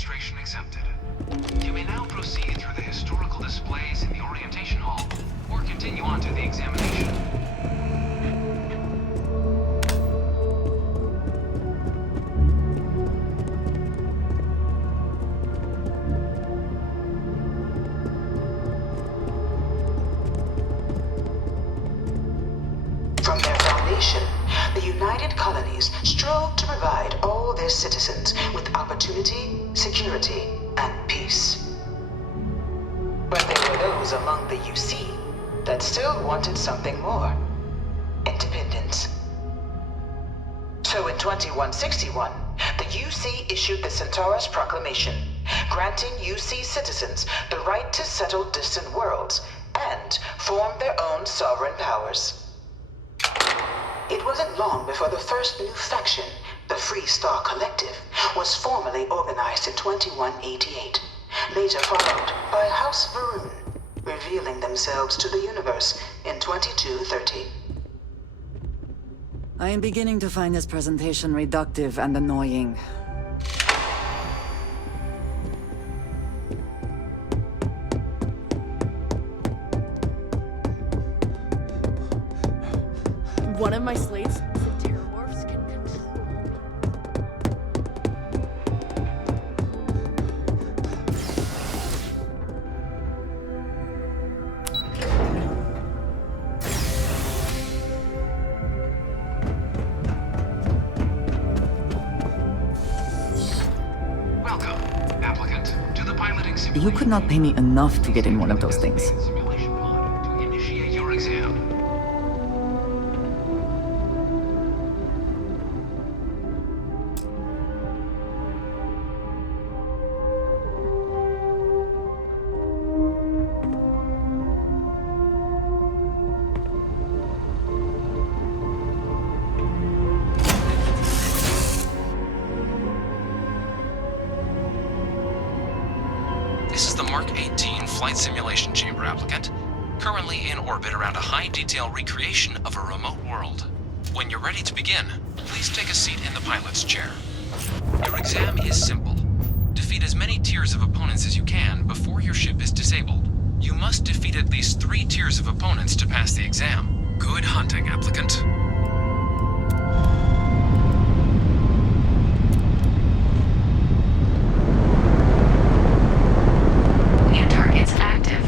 registration accepted. You may now proceed through the historical displays in the orientation hall, or continue on to the examination. From their foundation, the United Colonies strove to provide all their citizens with opportunity, security, and peace. But there were those among the UC that still wanted something more. Independence. So in 2161, the UC issued the Centaurus Proclamation, granting UC citizens the right to settle distant worlds and form their own sovereign powers. It wasn't long before the first new faction, the Free Star Collective, was formally organized in 2188, later followed by House Varun, revealing themselves to the universe in 2230. I am beginning to find this presentation reductive and annoying. One of my slates said Terramorphs can control me. Welcome, applicant, to the piloting simulation. You could not pay me enough to get in one of those things. Simulation pod to initiate your exam. This is the Mark 18 Flight Simulation Chamber, applicant. Currently in orbit around a high-detail recreation of a remote world. When you're ready to begin, please take a seat in the pilot's chair. Your exam is simple. Defeat as many tiers of opponents as you can before your ship is disabled. You must defeat at least 3 tiers of opponents to pass the exam. Good hunting, applicant. New targets active.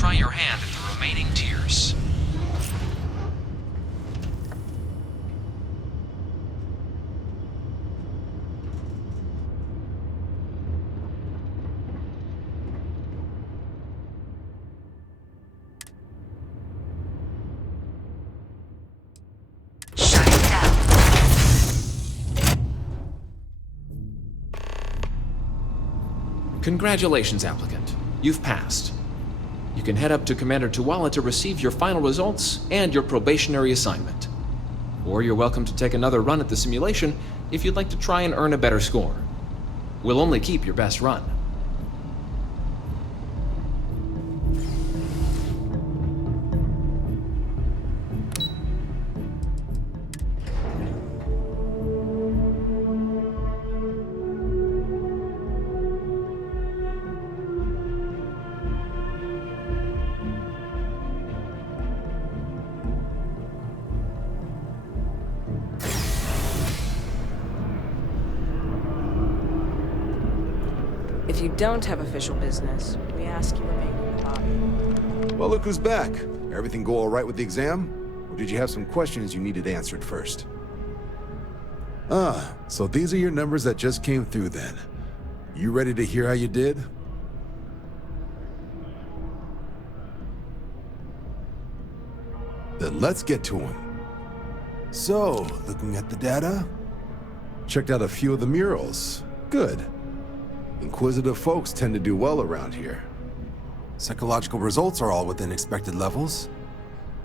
try your hand at the remaining tiers. Shutting down. Congratulations, applicant. You've passed. You can head up to Commander Tuwala to receive your final results and your probationary assignment. Or you're welcome to take another run at the simulation if you'd like to try and earn a better score. We'll only keep your best run. If you don't have official business, we ask you remain in the lobby. Well, look who's back. Everything go all right with the exam? Or did you have some questions you needed answered first? Ah, so these are your numbers that just came through then. You ready to hear how you did? Then let's get to them. So, looking at the data, checked out a few of the murals. Good. Inquisitive folks tend to do well around here. Psychological results are all within expected levels.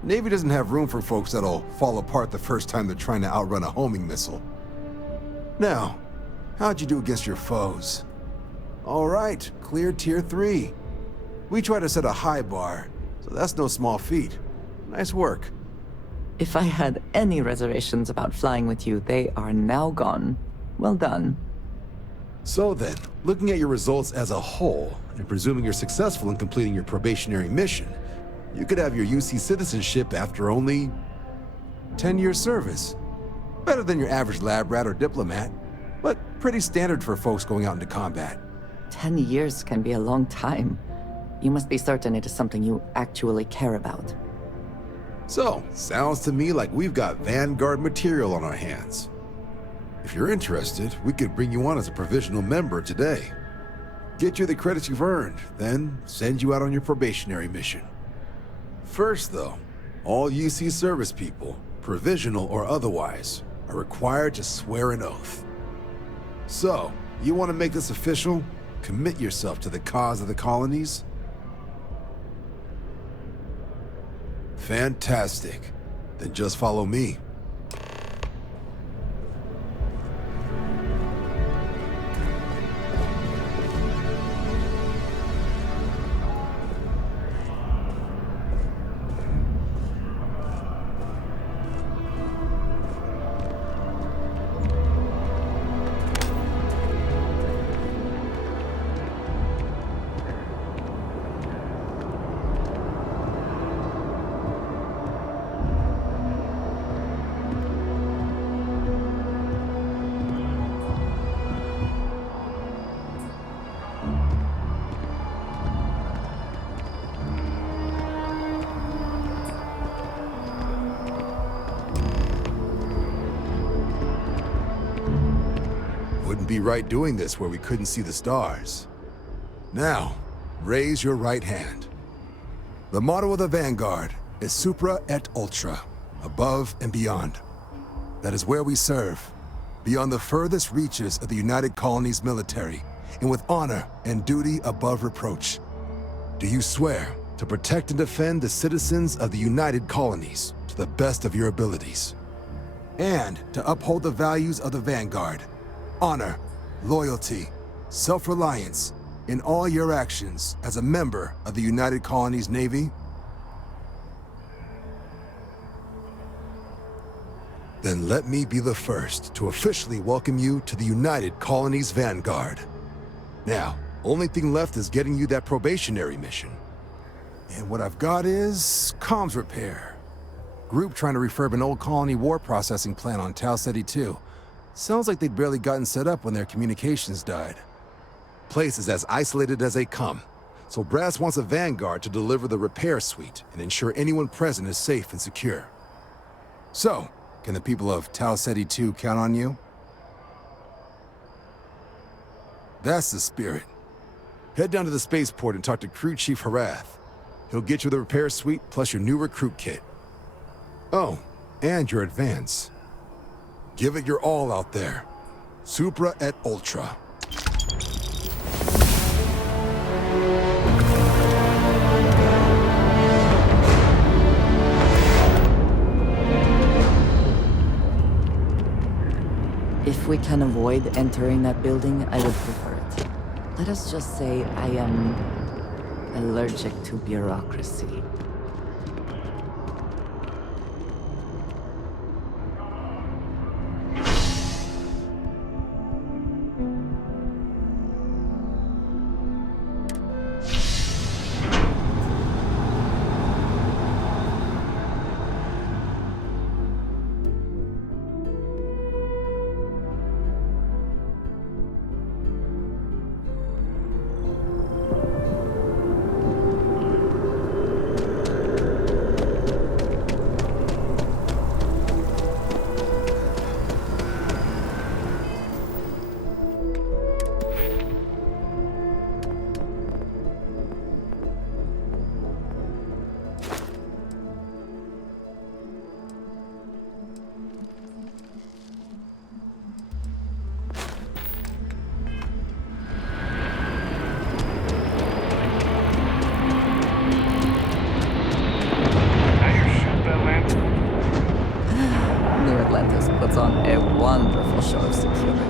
Navy doesn't have room for folks that'll fall apart the first time they're trying to outrun a homing missile. Now, how'd you do against your foes? All right, clear Tier 3. We try to set a high bar, so that's no small feat. Nice work. If I had any reservations about flying with you, they are now gone. Well done. So then, looking at your results as a whole, and presuming you're successful in completing your probationary mission, you could have your UC citizenship after only 10 years service. Better than your average lab rat or diplomat, but pretty standard for folks going out into combat. 10 years can be a long time. You must be certain it is something you actually care about. So, sounds to me like we've got Vanguard material on our hands. If you're interested, we could bring you on as a provisional member today. Get you the credits you've earned, then send you out on your probationary mission. First though, all UC service people, provisional or otherwise, are required to swear an oath. So, you want to make this official? Commit yourself to the cause of the colonies? Fantastic. Then just follow me. Wouldn't be right doing this where we couldn't see the stars. Now, raise your right hand. The motto of the Vanguard is Supra et Ultra, above and beyond. That is where we serve, beyond the furthest reaches of the United Colonies military, and with honor and duty above reproach. Do you swear to protect and defend the citizens of the United Colonies to the best of your abilities? And to uphold the values of the Vanguard, honor, loyalty, self-reliance in all your actions as a member of the United Colonies Navy? Then let me be the first to officially welcome you to the United Colonies Vanguard. Now, only thing left is getting you that probationary mission. And what I've got is comms repair. Group trying to refurb an old colony war processing plant on Tau Ceti 2. Sounds like they'd barely gotten set up when their communications died. Place is as isolated as they come, So Brass wants a Vanguard to deliver the repair suite and ensure anyone present is safe and secure. So, can the people of Tau Ceti 2 count on you? That's the spirit. Head down to the spaceport and talk to Crew Chief Harath. He'll get you the repair suite plus your new recruit kit. Oh, and your advance. Give it your all out there. Supra et Ultra. If we can avoid entering that building, I would prefer it. Let us just say I am allergic to bureaucracy. New Atlantis puts on a wonderful show of security.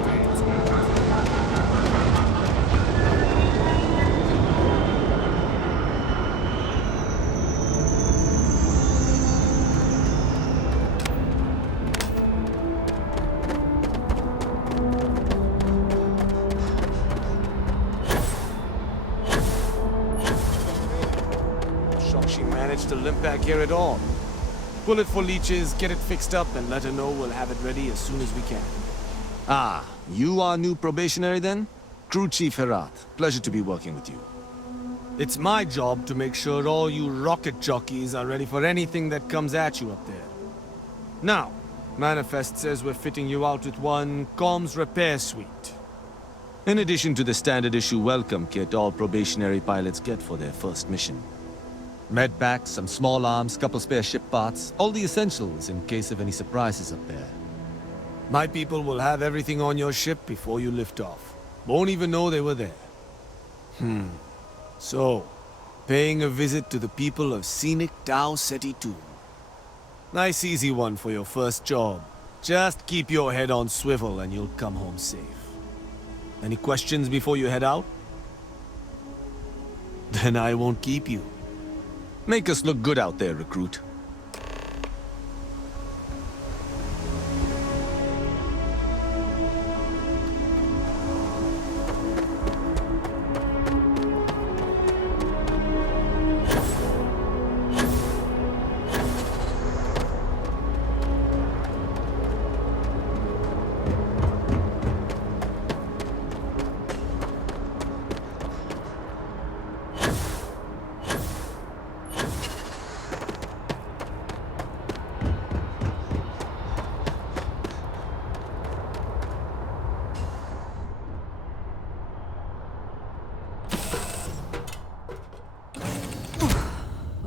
Shocked she managed to limp back here at all. Pull it for leeches, get it fixed up, and let her know we'll have it ready as soon as we can. Ah, you are new probationary then? Crew Chief Herat, pleasure to be working with you. It's my job to make sure all you rocket jockeys are ready for anything that comes at you up there. Now, Manifest says we're fitting you out with one comms repair suite. In addition to the standard issue welcome kit all probationary pilots get for their first mission. Medpacks, some small arms, couple spare ship parts, all the essentials in case of any surprises up there. My people will have everything on your ship before you lift off. Won't even know they were there. So, paying a visit to the people of scenic Tau Ceti 2. Nice easy one for your first job. Just keep your head on swivel and you'll come home safe. Any questions before you head out? Then I won't keep you. Make us look good out there, recruit.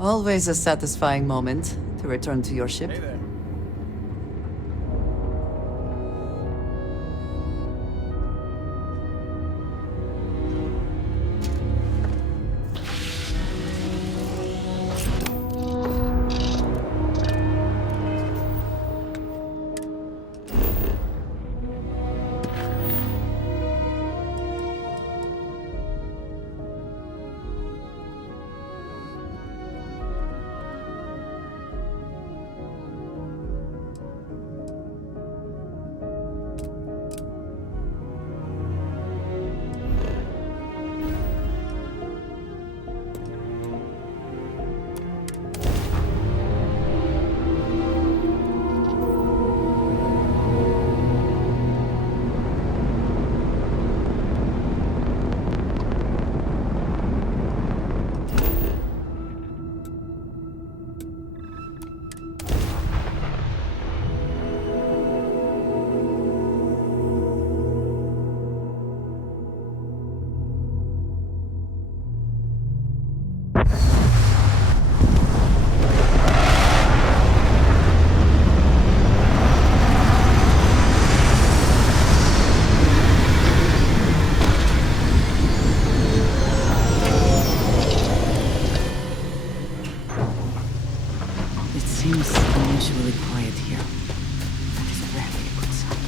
Always a satisfying moment to return to your ship. Hey there. seems unusually quiet here. That is rarely a good sign.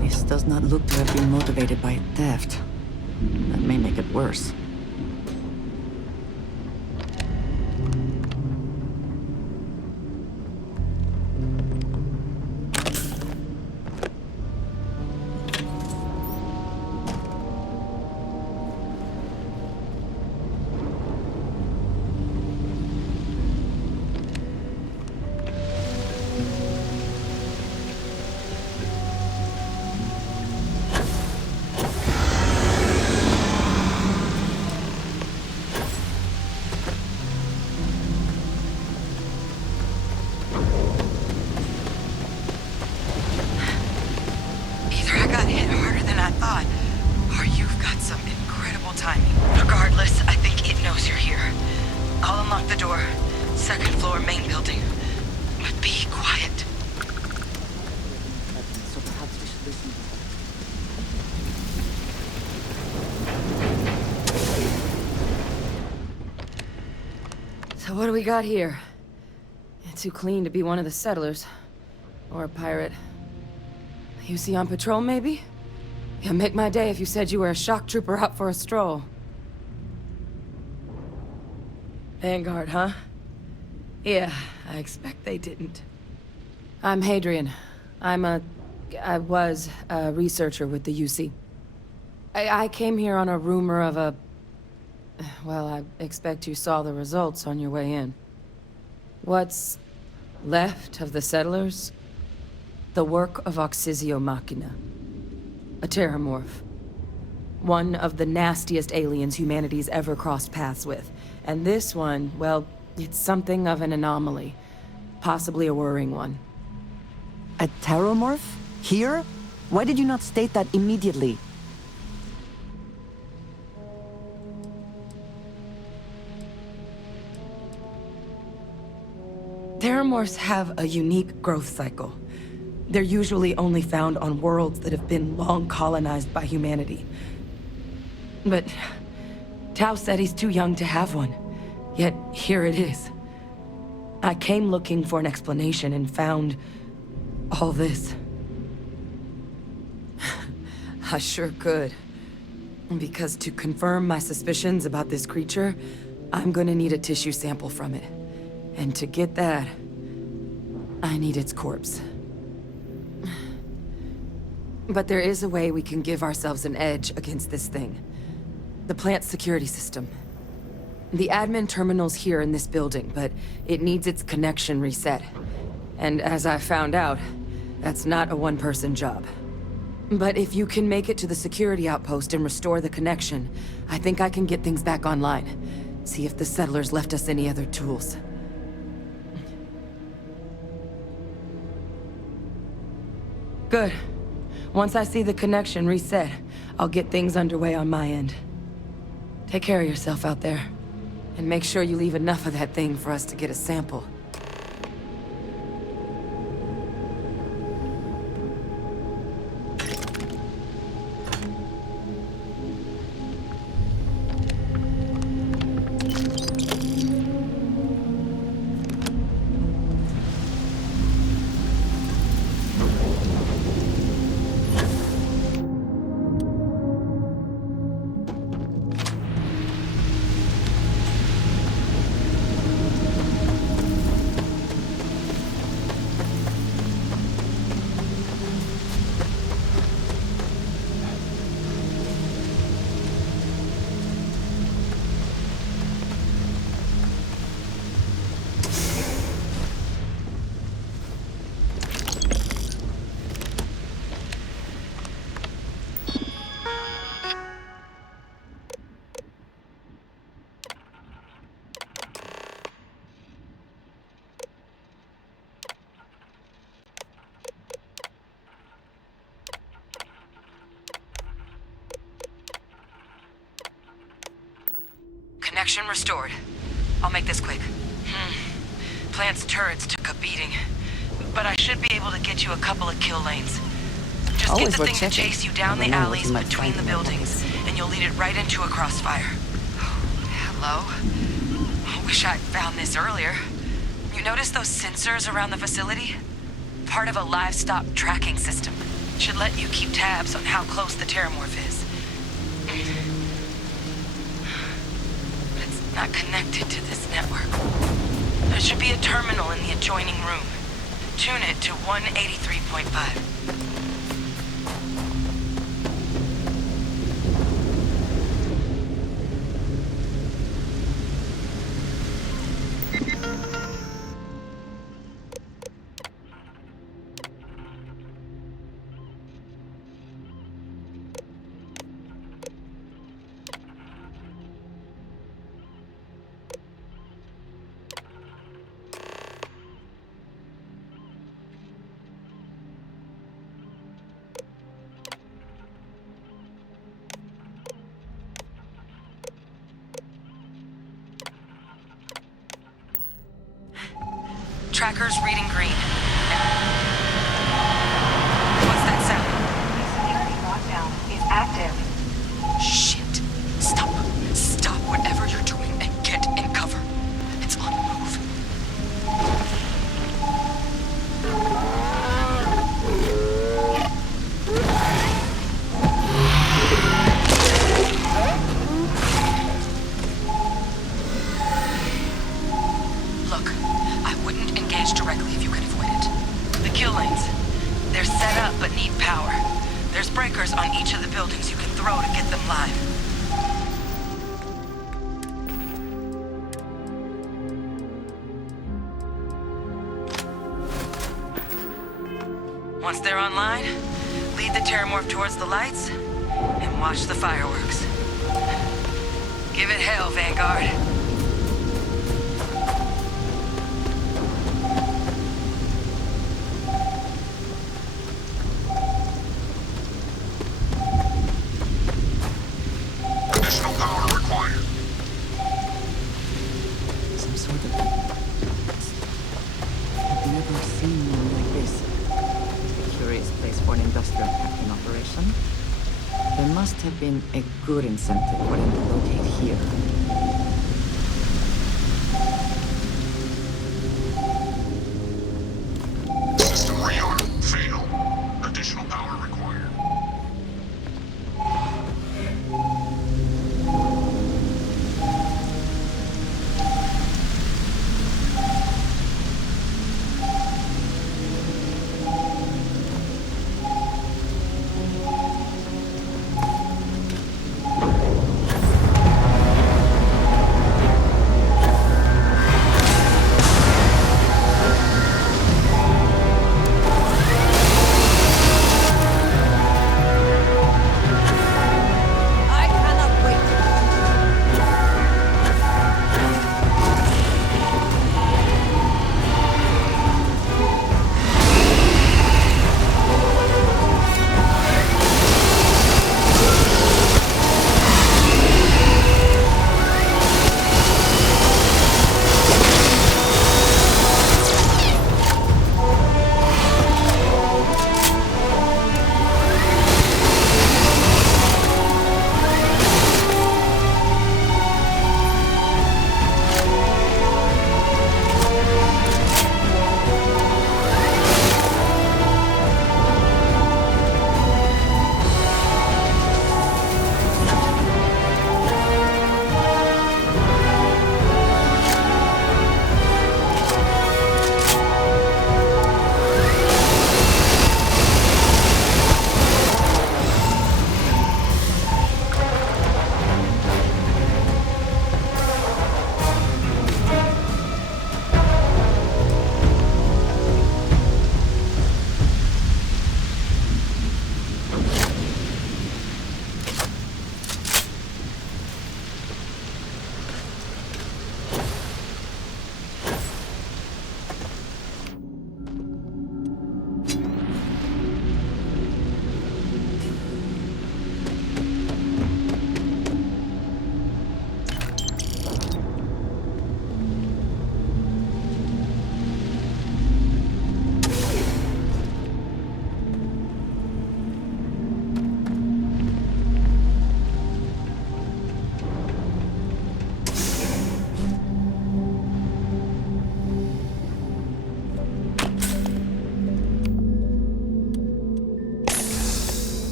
This does not look to have been motivated by theft. That may make it worse. Either I got hit harder than I thought, or you've got some incredible timing. Regardless, I think it knows you're here. I'll unlock the door. Second floor, main building. But be quiet. So perhaps we should listen to them. So what do we got here? Too clean to be one of the settlers. Or a pirate. You see on patrol, maybe? You'd make my day if you said you were a shock trooper out for a stroll. Vanguard, huh? Yeah, I expect they didn't. I'm Hadrian. I was a researcher with the UC. I came here on a rumor of a... Well, I expect you saw the results on your way in. What's left of the settlers? The work of Oxysio Machina. A terramorph. One of the nastiest aliens humanity's ever crossed paths with. And this one, well, it's something of an anomaly. Possibly a worrying one. A terramorph? Here? Why did you not state that immediately? Terramorphs have a unique growth cycle. They're usually only found on worlds that have been long colonized by humanity. But Tao said he's too young to have one. Yet here it is. I came looking for an explanation and found all this. I sure could. Because to confirm my suspicions about this creature, I'm gonna need a tissue sample from it. And to get that, I need its corpse. But there is a way we can give ourselves an edge against this thing. The plant's security system. The admin terminal's here in this building, but it needs its connection reset. And as I found out, that's not a one-person job. But if you can make it to the security outpost and restore the connection, I think I can get things back online. See if the settlers left us any other tools. Good. Once I see the connection reset, I'll get things underway on my end. Take care of yourself out there. And make sure you leave enough of that thing for us to get a sample. Connection restored. I'll make this quick. Plant's turrets took a beating, but I should be able to get you a couple of kill lanes. Just Always get the worth thing to checking. chase you down the Never know what alleys you might between find the in your buildings, and you'll lead it right into a crossfire. Hello? I wish I'd found this earlier. You notice those sensors around the facility? Part of a livestock tracking system. Should let you keep tabs on how close the terramorph is. But it's not connected to this network. There should be a terminal in the adjoining room. Tune it to 183.5. Tracker's reading green. What's that sound? Security lockdown is active. Shit. Stop. Stop whatever you're doing and get in cover. It's on the move. Look, I wouldn't engage directly if you could avoid it. The kill lanes. They're set up but need power. There's breakers on each of the buildings you can throw to get them live. Once they're online, lead the terramorph towards the lights and watch the fireworks. Give it hell, Vanguard. Additional power required. Some sort of... I've never seen one like this. A curious place for an industrial hacking operation. There must have been a good incentive for them to locate here. System rearm. Fatal. Additional power required.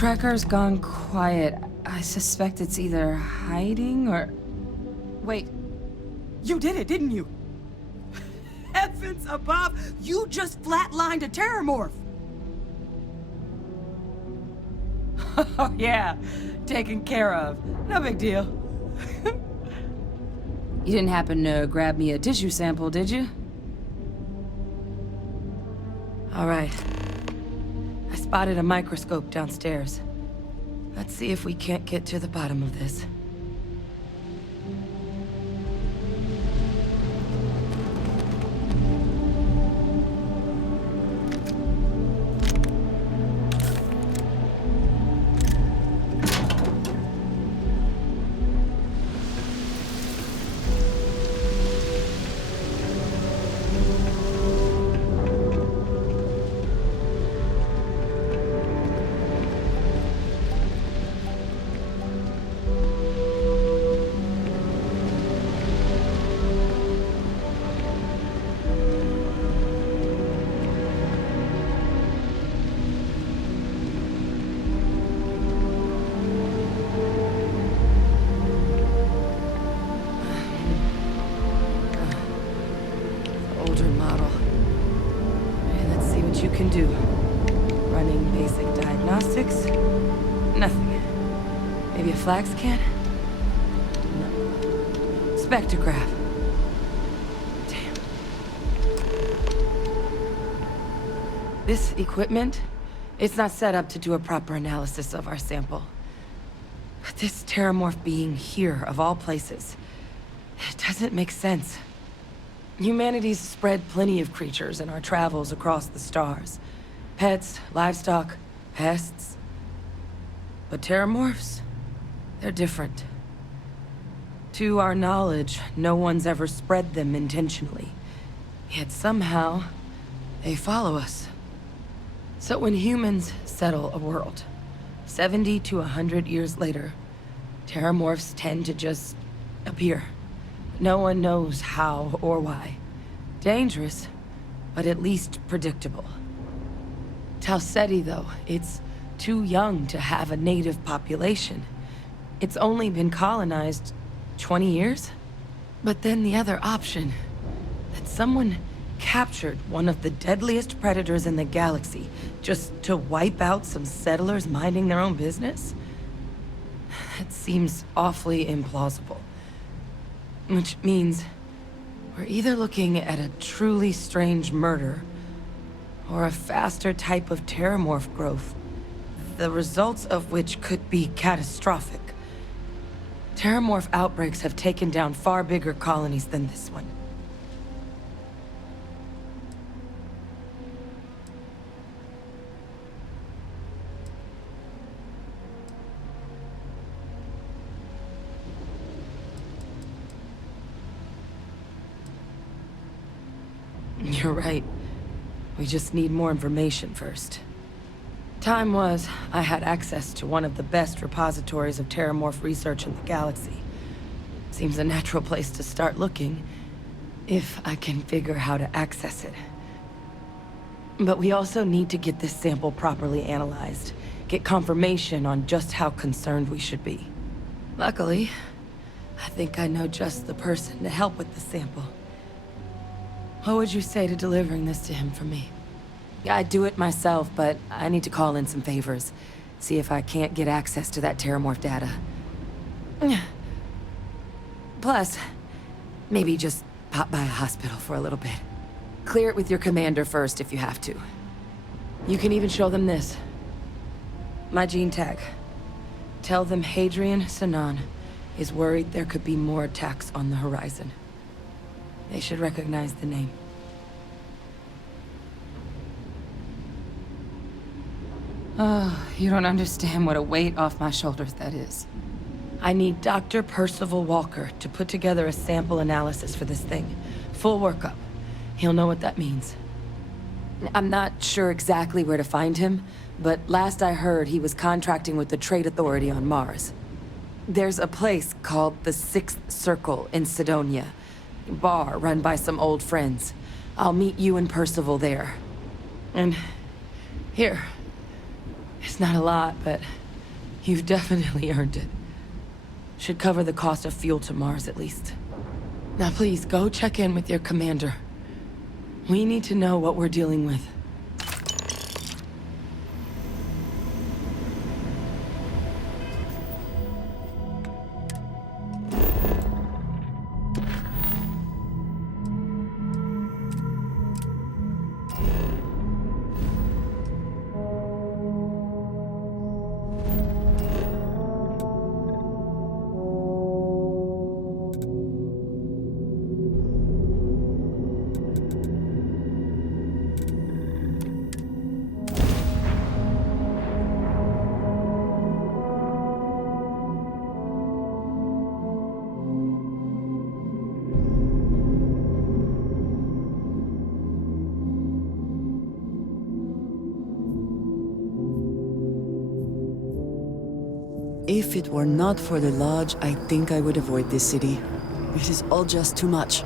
tracker's gone quiet. I suspect it's either hiding or... Wait. You did it, didn't you? Heavens above! You just flatlined a terramorph! Oh yeah, taken care of. No big deal. You didn't happen to grab me a tissue sample, did you? All right. I spotted a microscope downstairs. Let's see if we can't get to the bottom of this. You can do. Running basic diagnostics? Nothing. Maybe a flax can? No. Spectrograph. Damn. This equipment, it's not set up to do a proper analysis of our sample. But this terramorph being here, of all places, it doesn't make sense. Humanity's spread plenty of creatures in our travels across the stars. Pets, livestock, pests. But terramorphs? They're different. To our knowledge, no one's ever spread them intentionally. Yet somehow, they follow us. So when humans settle a world, 70 to 100 years later, terramorphs tend to just appear. No one knows how or why. Dangerous, but at least predictable. Tau Ceti, though, it's too young to have a native population. It's only been colonized 20 years? But then the other option, that someone captured one of the deadliest predators in the galaxy just to wipe out some settlers minding their own business? That seems awfully implausible. Which means we're either looking at a truly strange murder or a faster type of terramorph growth, the results of which could be catastrophic. Terramorph outbreaks have taken down far bigger colonies than this one. You're right. We just need more information first. Time was, I had access to one of the best repositories of terramorph research in the galaxy. Seems a natural place to start looking, if I can figure how to access it. But we also need to get this sample properly analyzed, get confirmation on just how concerned we should be. Luckily, I think I know just the person to help with the sample. What would you say to delivering this to him for me? I'd do it myself, but I need to call in some favors. See if I can't get access to that terramorph data. Plus, maybe just pop by a hospital for a little bit. Clear it with your commander first if you have to. You can even show them this. My gene tag. Tell them Hadrian Sinan is worried there could be more attacks on the horizon. They should recognize the name. Oh, you don't understand what a weight off my shoulders that is. I need Dr. Percival Walker to put together a sample analysis for this thing. Full workup. He'll know what that means. I'm not sure exactly where to find him, but last I heard he was contracting with the Trade Authority on Mars. There's a place called the Sixth Circle in Sidonia. Bar run by some old friends. I'll meet you and Percival there. And here, It's not a lot, but you've definitely earned it. Should cover the cost of fuel to Mars, at least. Now please, go check in with your commander. We need to know what we're dealing with. If it were not for the lodge, I think I would avoid this city. It is all just too much.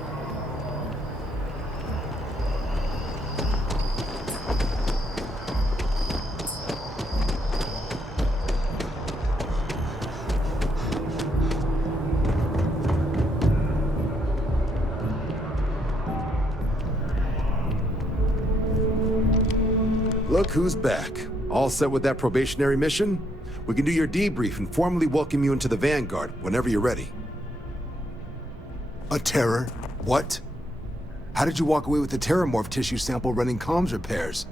Look who's back. All set with that probationary mission? We can do your debrief and formally welcome you into the Vanguard whenever you're ready. A terror? What? How did you walk away with the terramorph tissue sample running comms repairs?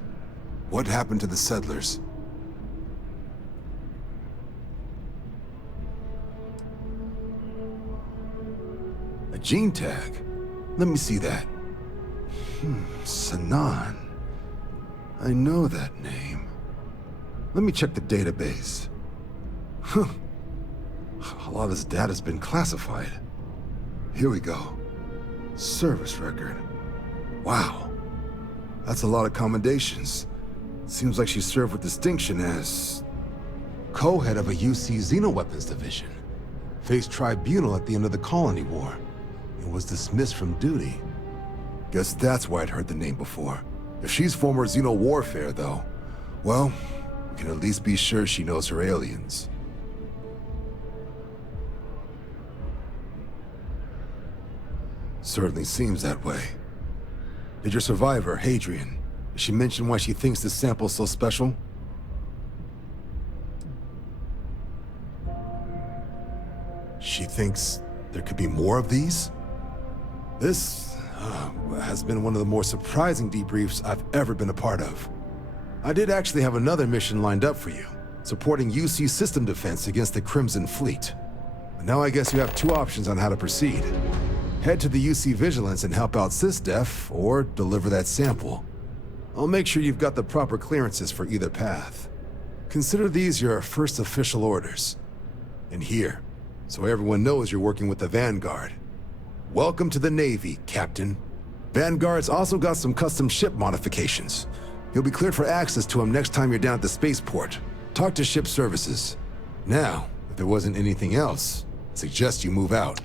What happened to the settlers? A gene tag? Let me see that. Sanan. I know that name. Let me check the database. Huh. A lot of this data's been classified. Here we go. Service record. Wow. That's a lot of commendations. Seems like she served with distinction as co-head of a UC Xenoweapons division. Faced tribunal at the end of the Colony War. And was dismissed from duty. Guess that's why I'd heard the name before. If she's former Xeno warfare, though, well, we can at least be sure she knows her aliens. Certainly seems that way. Did your survivor, Hadrian, did she mention why she thinks this sample's so special? She thinks there could be more of these? This has been one of the more surprising debriefs I've ever been a part of. I did actually have another mission lined up for you, supporting UC system defense against the Crimson Fleet. But now I guess you have two options on how to proceed. Head to the UC Vigilance and help out SysDef, or deliver that sample. I'll make sure you've got the proper clearances for either path. Consider these your first official orders. And here, so everyone knows you're working with the Vanguard. Welcome to the Navy, Captain. Vanguard's also got some custom ship modifications. You'll be cleared for access to them next time you're down at the spaceport. Talk to ship services. Now, if there wasn't anything else, I suggest you move out.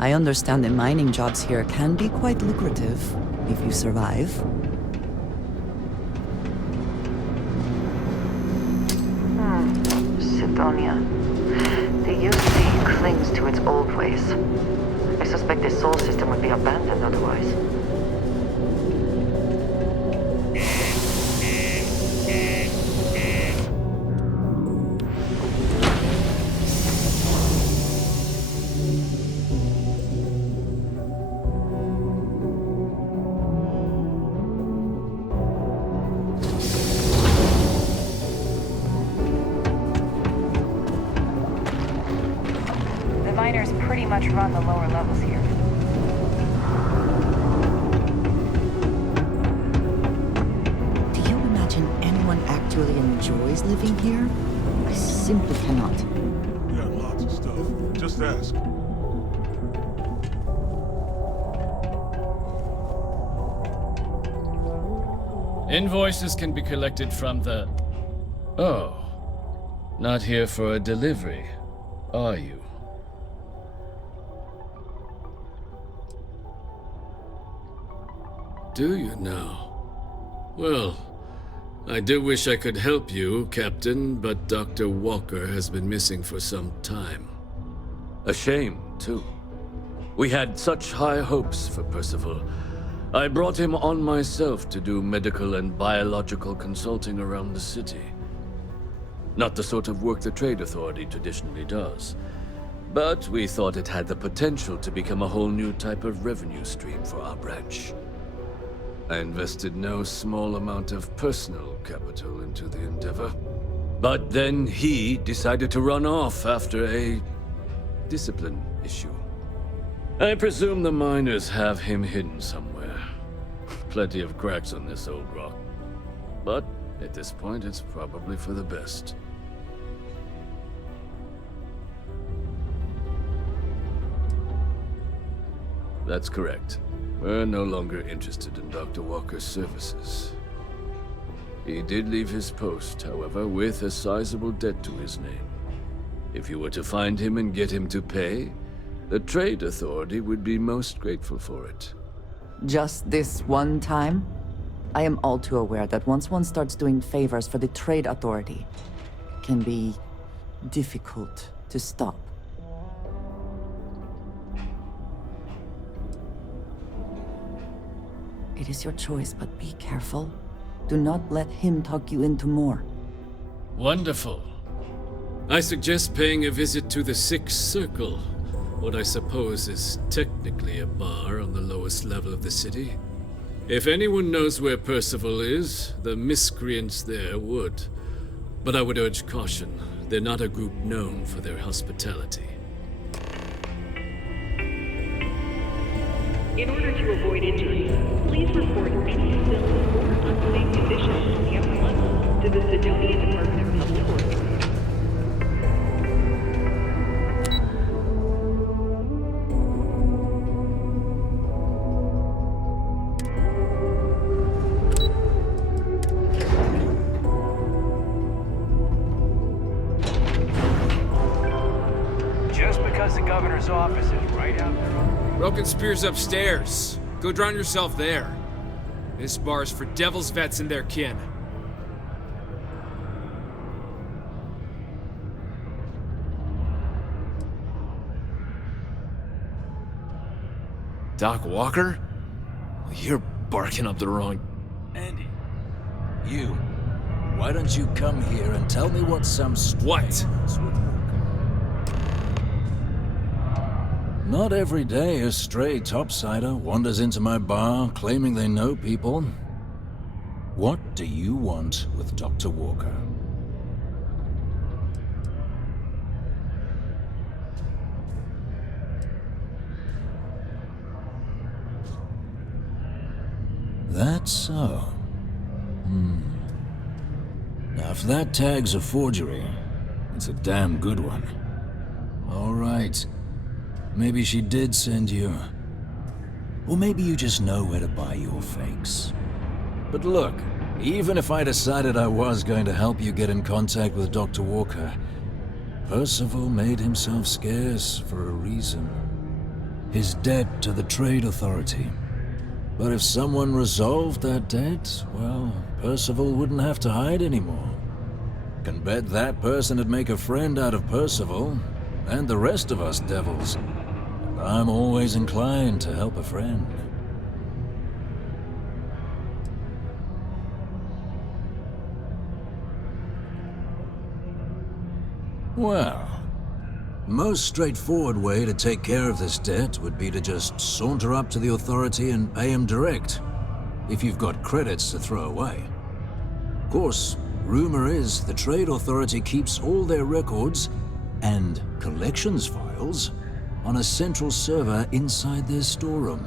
I understand the mining jobs here can be quite lucrative if you survive. Sidonia. The UC clings to its old ways. I suspect the Sol system would be abandoned otherwise. The miners pretty much run the lower levels here. Do you imagine anyone actually enjoys living here? I simply cannot. Yeah, lots of stuff. Just ask. Invoices can be collected from the... Oh. Not here for a delivery, are you? Do you now? Well, I do wish I could help you, Captain, but Dr. Walker has been missing for some time. A shame, too. We had such high hopes for Percival. I brought him on myself to do medical and biological consulting around the city. Not the sort of work the Trade Authority traditionally does. But we thought it had the potential to become a whole new type of revenue stream for our branch. I invested no small amount of personal capital into the endeavor. But then he decided to run off after a discipline issue. I presume the miners have him hidden somewhere. Plenty of cracks on this old rock. But at this point, it's probably for the best. That's correct. We're no longer interested in Dr. Walker's services. He did leave his post, however, with a sizable debt to his name. If you were to find him and get him to pay, the Trade Authority would be most grateful for it. Just this one time? I am all too aware that once one starts doing favors for the Trade Authority, it can be difficult to stop. It is your choice, but be careful. Do not let him talk you into more. Wonderful. I suggest paying a visit to the Sixth Circle, what I suppose is technically a bar on the lowest level of the city. If anyone knows where Percival is, the miscreants there would. But I would urge caution. They're not a group known for their hospitality. In order to avoid injuries, please report any spills or unsafe conditions in the upper level to the Sidonia Department of Health Tourism. Just because the governor's office is right out there on... Broken Spear's upstairs. Go drown yourself there. This bar's for Devil's vets and their kin. Doc Walker? You're barking up the wrong... Andy, you. Why don't you come here and tell me what some... What? Not every day a stray topsider wanders into my bar claiming they know people. What do you want with Dr. Walker? That's so. Now, if that tag's a forgery, it's a damn good one. All right. Maybe she did send you. Or maybe you just know where to buy your fakes. But look, even if I decided I was going to help you get in contact with Dr. Walker, Percival made himself scarce for a reason. his debt to the Trade Authority. But if someone resolved that debt, well, Percival wouldn't have to hide anymore. Can bet that person would make a friend out of Percival, and the rest of us devils. And I'm always inclined to help a friend. Well, the most straightforward way to take care of this debt would be to just saunter up to the Authority and pay him direct, if you've got credits to throw away. Of course, rumor is the Trade Authority keeps all their records and collections files on a central server inside their storeroom.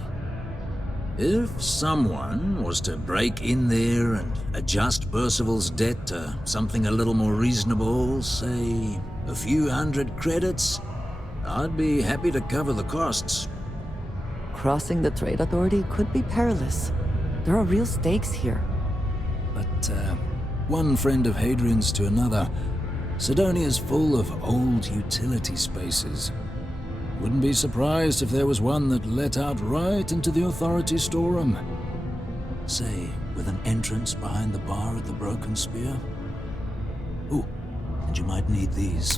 If someone was to break in there and adjust Percival's debt to something a little more reasonable, say a few hundred credits, I'd be happy to cover the costs. Crossing the Trade Authority could be perilous. There are real stakes here. But, one friend of Hadrian's to another, Sidonia's full of old utility spaces. Wouldn't be surprised if there was one that let out right into the Authority storeroom. Say, with an entrance behind the bar at the Broken Spear. Ooh, and you might need these.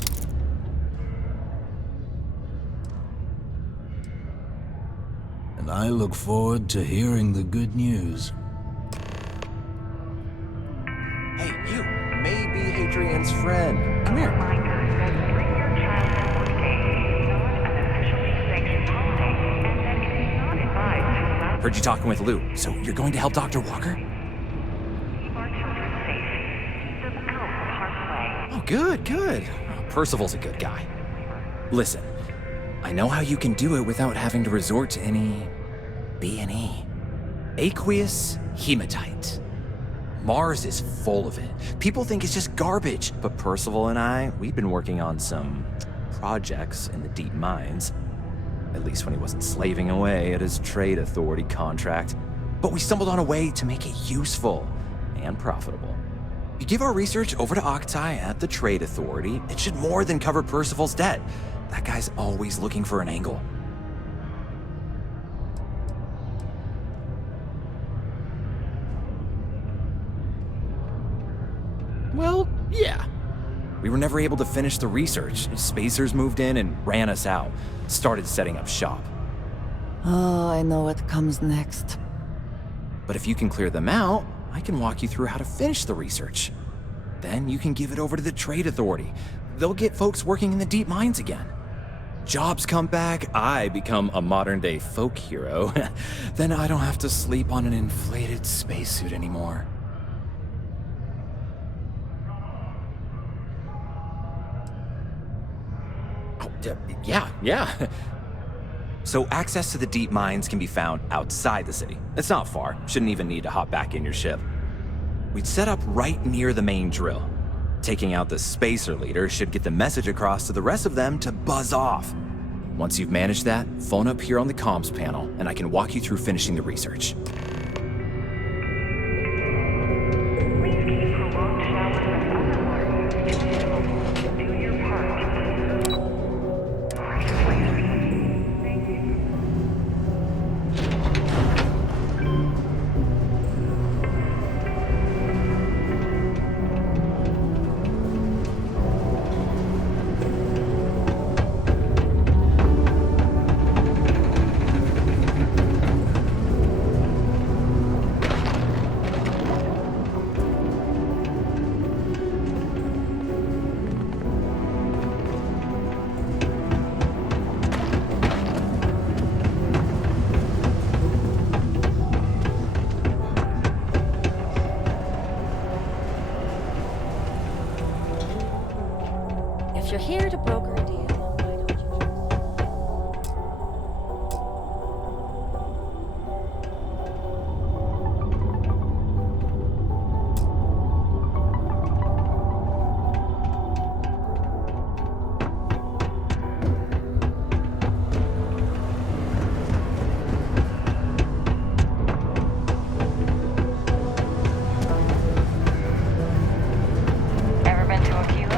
And I look forward to hearing the good news. Hey, you may be Hadrian's friend. Come here. Heard you talking with Lou, so you're going to help Dr. Walker? Oh, good, good. Percival's a good guy. Listen, I know how you can do it without having to resort to any B&E. Aqueous hematite. Mars is full of it. People think it's just garbage, but Percival and I, we've been working on some projects in the deep mines. At least when he wasn't slaving away at his Trade Authority contract. But we stumbled on a way to make it useful and profitable. You give our research over to Octai at the Trade Authority, it should more than cover Percival's debt. That guy's always looking for an angle. Well, yeah. We were never able to finish the research. Spacers moved in and ran us out. Started setting up shop. Oh, I know what comes next. But if you can clear them out, I can walk you through how to finish the research. Then you can give it over to the Trade Authority. They'll get folks working in the deep mines again. Jobs come back, I become a modern-day folk hero. Then I don't have to sleep on an inflated spacesuit anymore. Yeah. So access to the deep mines can be found outside the city. It's not far. Shouldn't even need to hop back in your ship. We'd set up right near the main drill. Taking out the spacer leader should get the message across to the rest of them to buzz off. Once you've managed that, phone up here on the comms panel, and I can walk you through finishing the research. If you're here to broker a deal, Ever been to a kilo?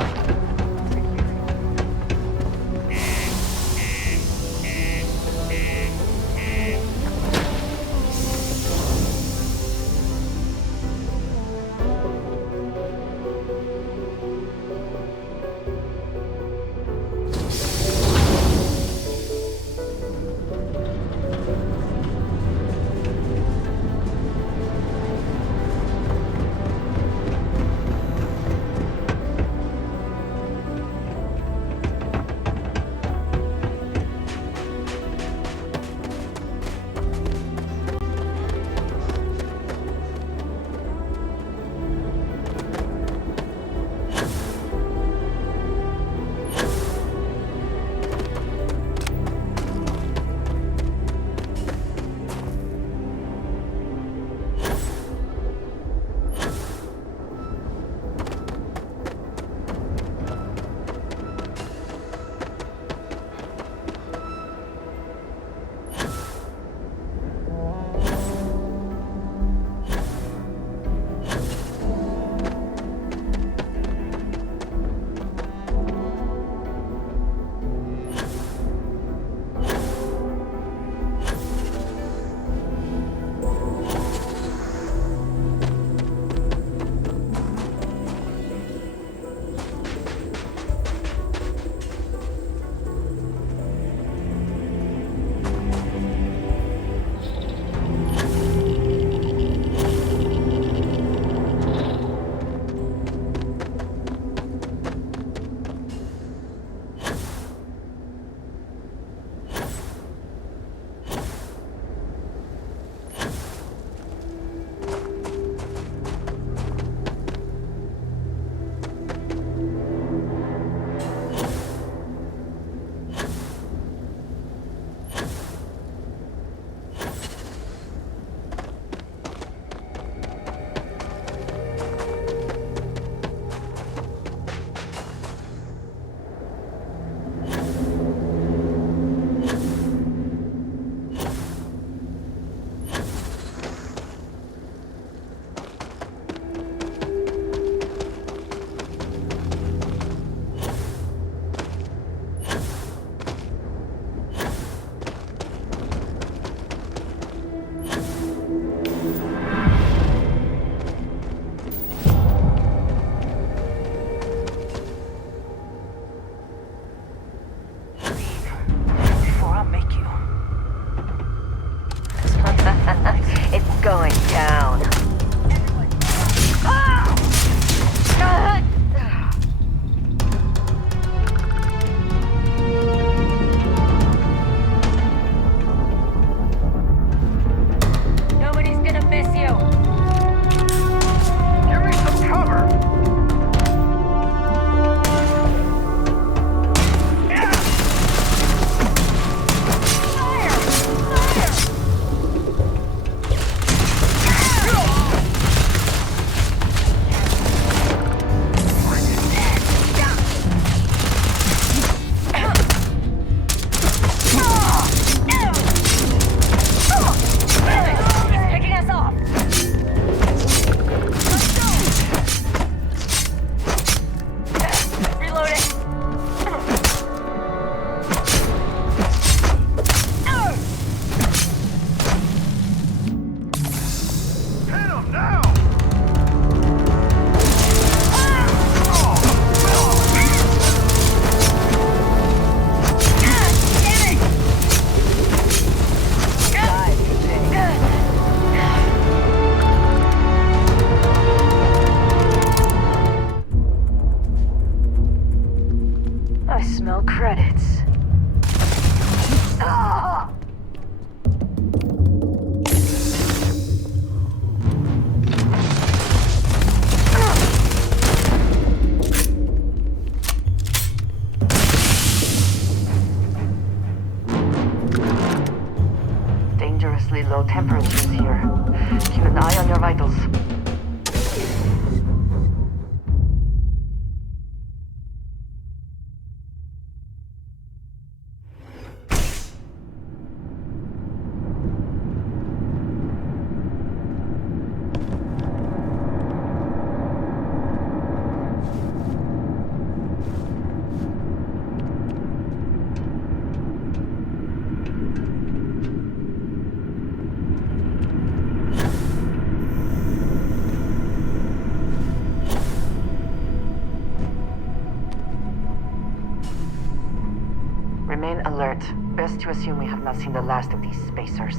Remain alert. Best to assume we have not seen the last of these spacers.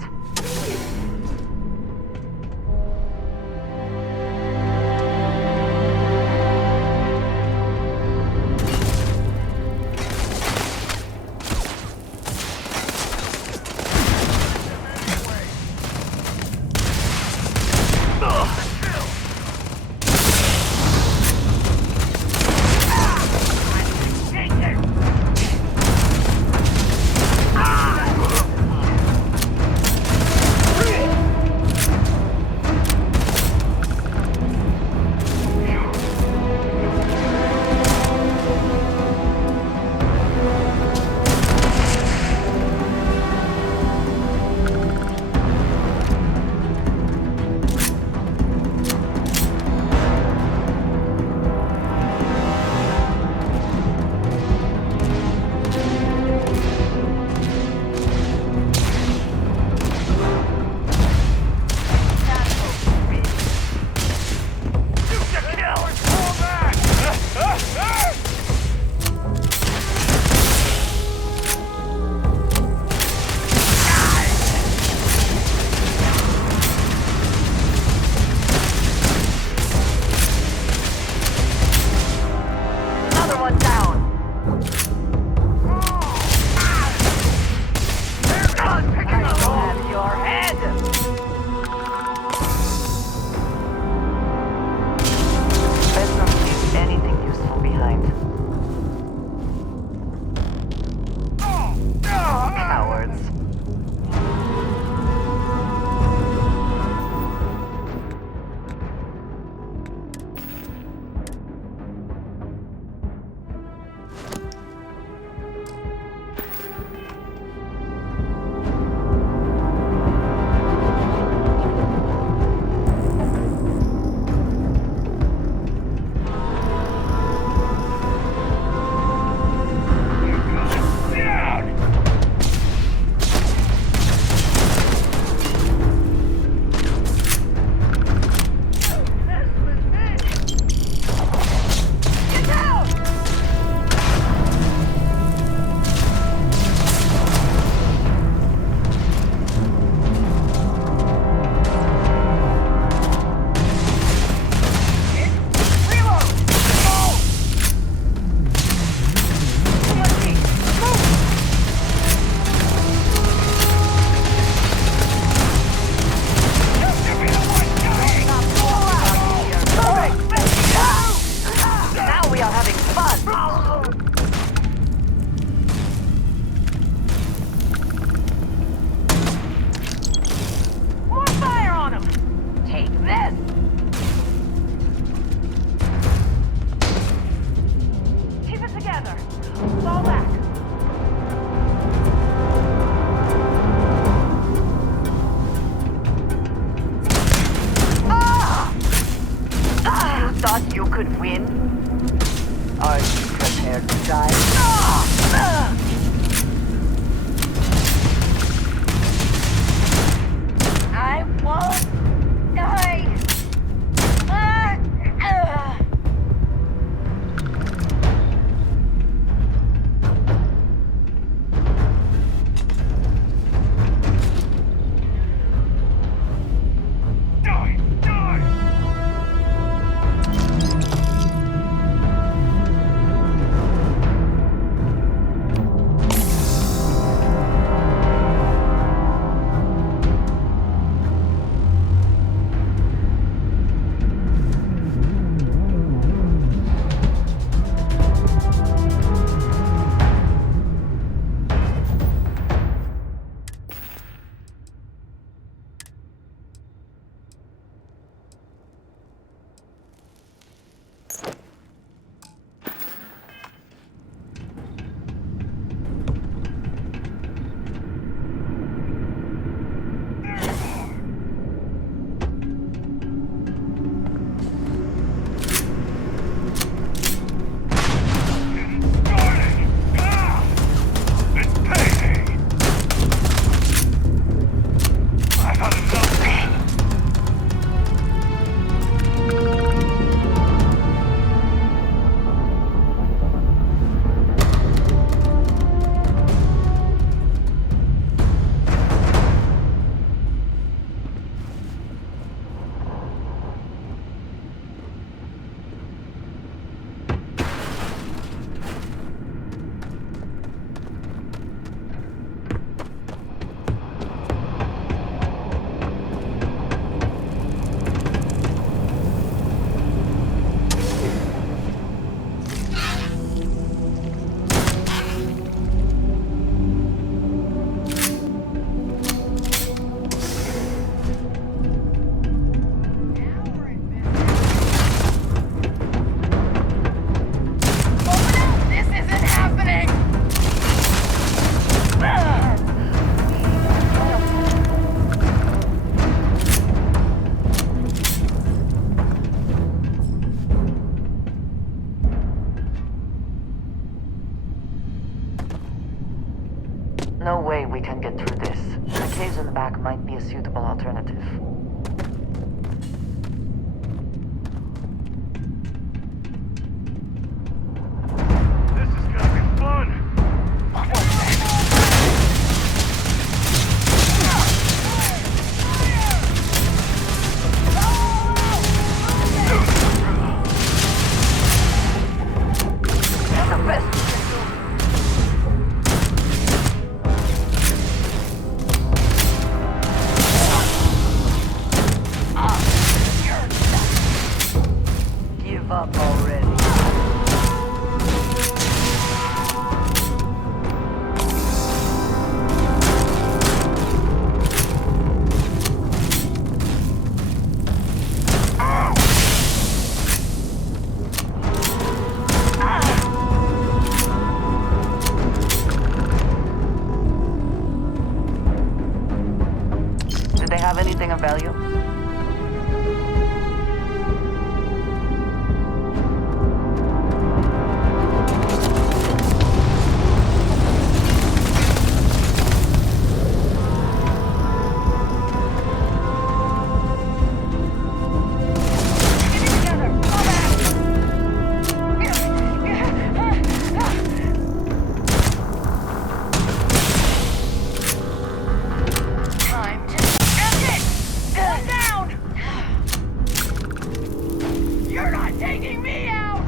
no way we can get through this. The caves in the back might be a suitable alternative. This is gonna be fun! Give up already. Did they have anything of value? Time to end it! Slow down! You're not taking me out!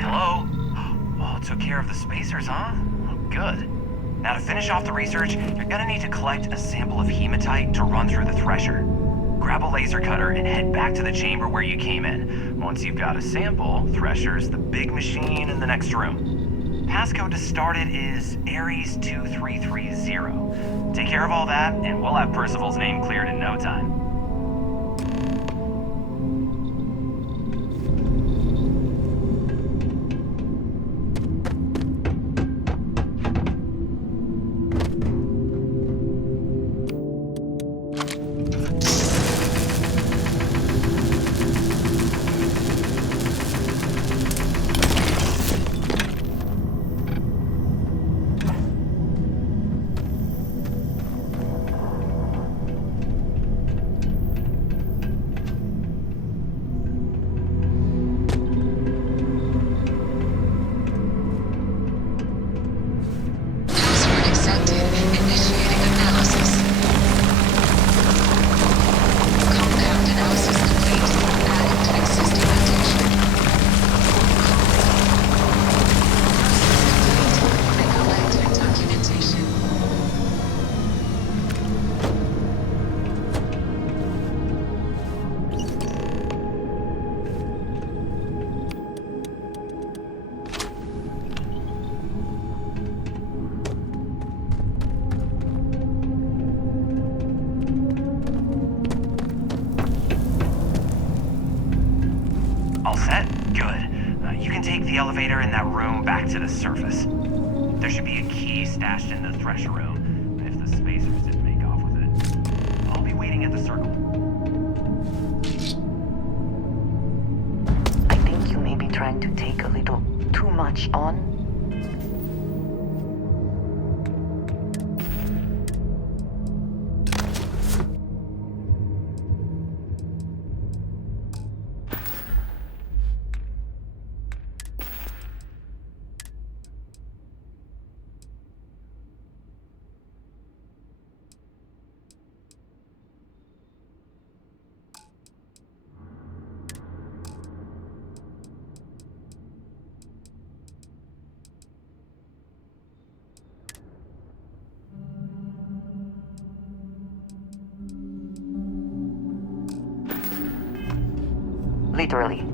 Hello? Oh, took care of the spacers, huh? Good. Now to finish off the research, you're gonna need to collect a sample of hematite to run through the thresher. Grab a laser cutter and head back to the chamber where you came in. Once you've got a sample, Thresher's the big machine in the next room. Passcode to start it is Ares2330. Take care of all that, and we'll have Percival's name cleared in no time. Elevator in that room back to the surface. There should be a key stashed in the thresher room, if the spacers didn't make off with it. I'll be waiting at the circle. I think you may be trying to take a little too much on. Literally.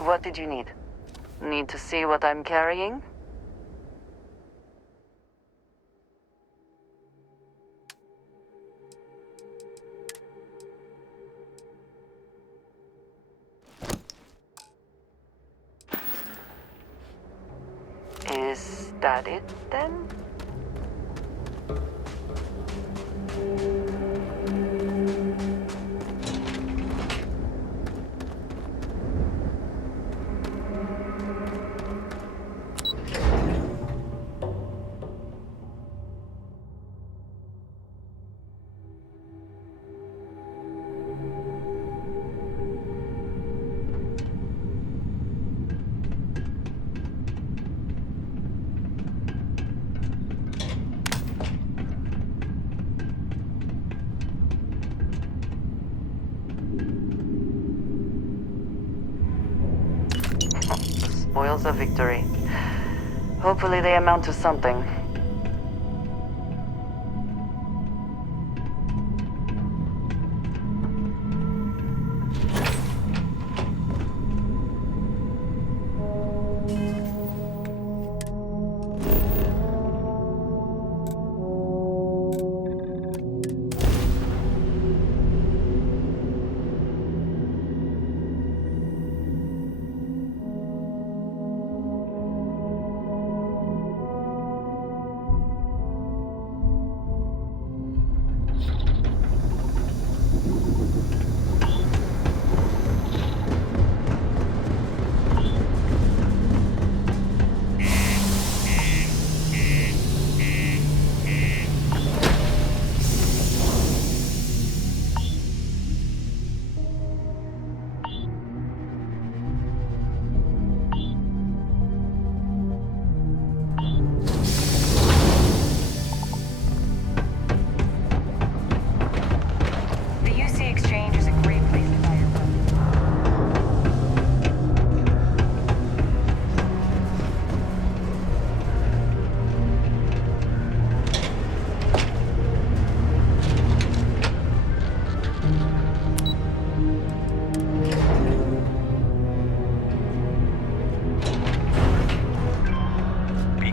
What did you need? Need to see what I'm carrying? Is that it, then? Spoils of victory. Hopefully they amount to something.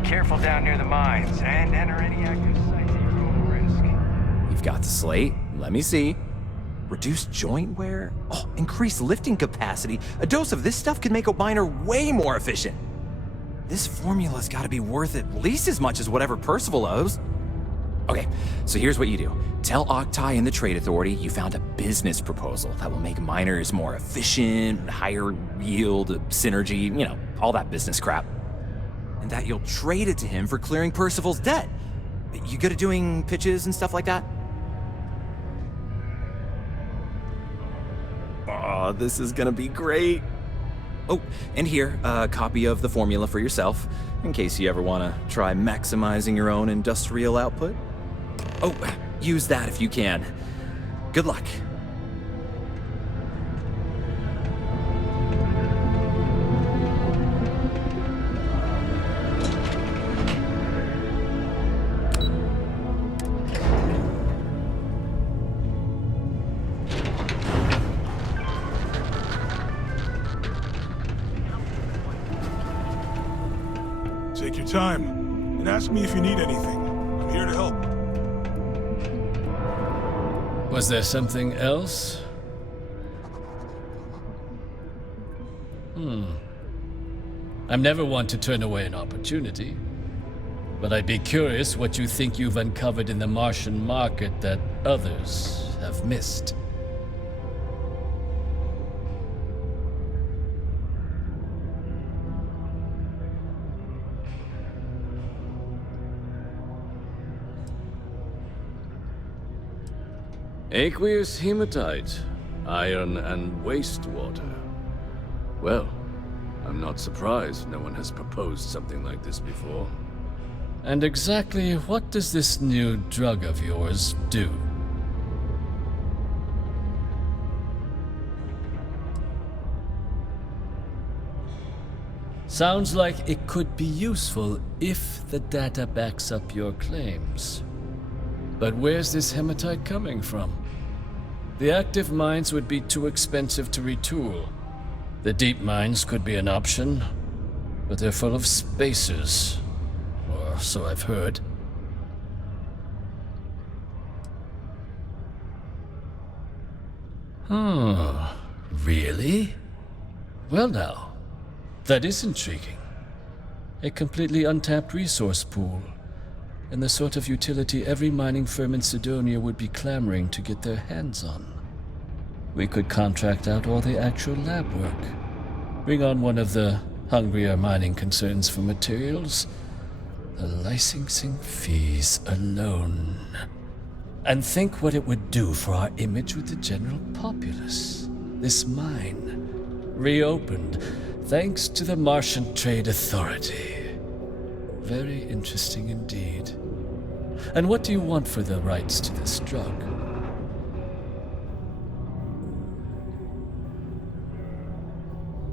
Careful down near the mines, and enter any active sites at your own risk. You've got the slate. Let me see. Reduced joint wear? Oh, increased lifting capacity. A dose of this stuff could make a miner way more efficient. This formula's gotta be worth at least as much as whatever Percival owes. Okay, so here's what you do. Tell Octai and the Trade Authority you found a business proposal that will make miners more efficient, higher yield, synergy, you know, all that business crap. And that you'll trade it to him for clearing Percival's debt. You good at doing pitches and stuff like that? Oh, this is gonna be great. Oh, and here, a copy of the formula for yourself, in case you ever want to try maximizing your own industrial output. Oh, use that if you can. Good luck. Take your time, and ask me if you need anything. I'm here to help. Was there something else? I'm never one to turn away an opportunity, but I'd be curious what you think you've uncovered in the Martian market that others have missed. Aqueous hematite, iron and wastewater. Well, I'm not surprised no one has proposed something like this before. And exactly what does this new drug of yours do? Sounds like it could be useful if the data backs up your claims. But where's this hematite coming from? The active mines would be too expensive to retool. The deep mines could be an option, but they're full of spacers. Or so I've heard. Really? Well now, that is intriguing. A completely untapped resource pool, and the sort of utility every mining firm in Sidonia would be clamoring to get their hands on. We could contract out all the actual lab work. Bring on one of the hungrier mining concerns for materials. The licensing fees alone. And think what it would do for our image with the general populace. This mine, reopened thanks to the Martian Trade Authority. Very interesting indeed. And what do you want for the rights to this drug?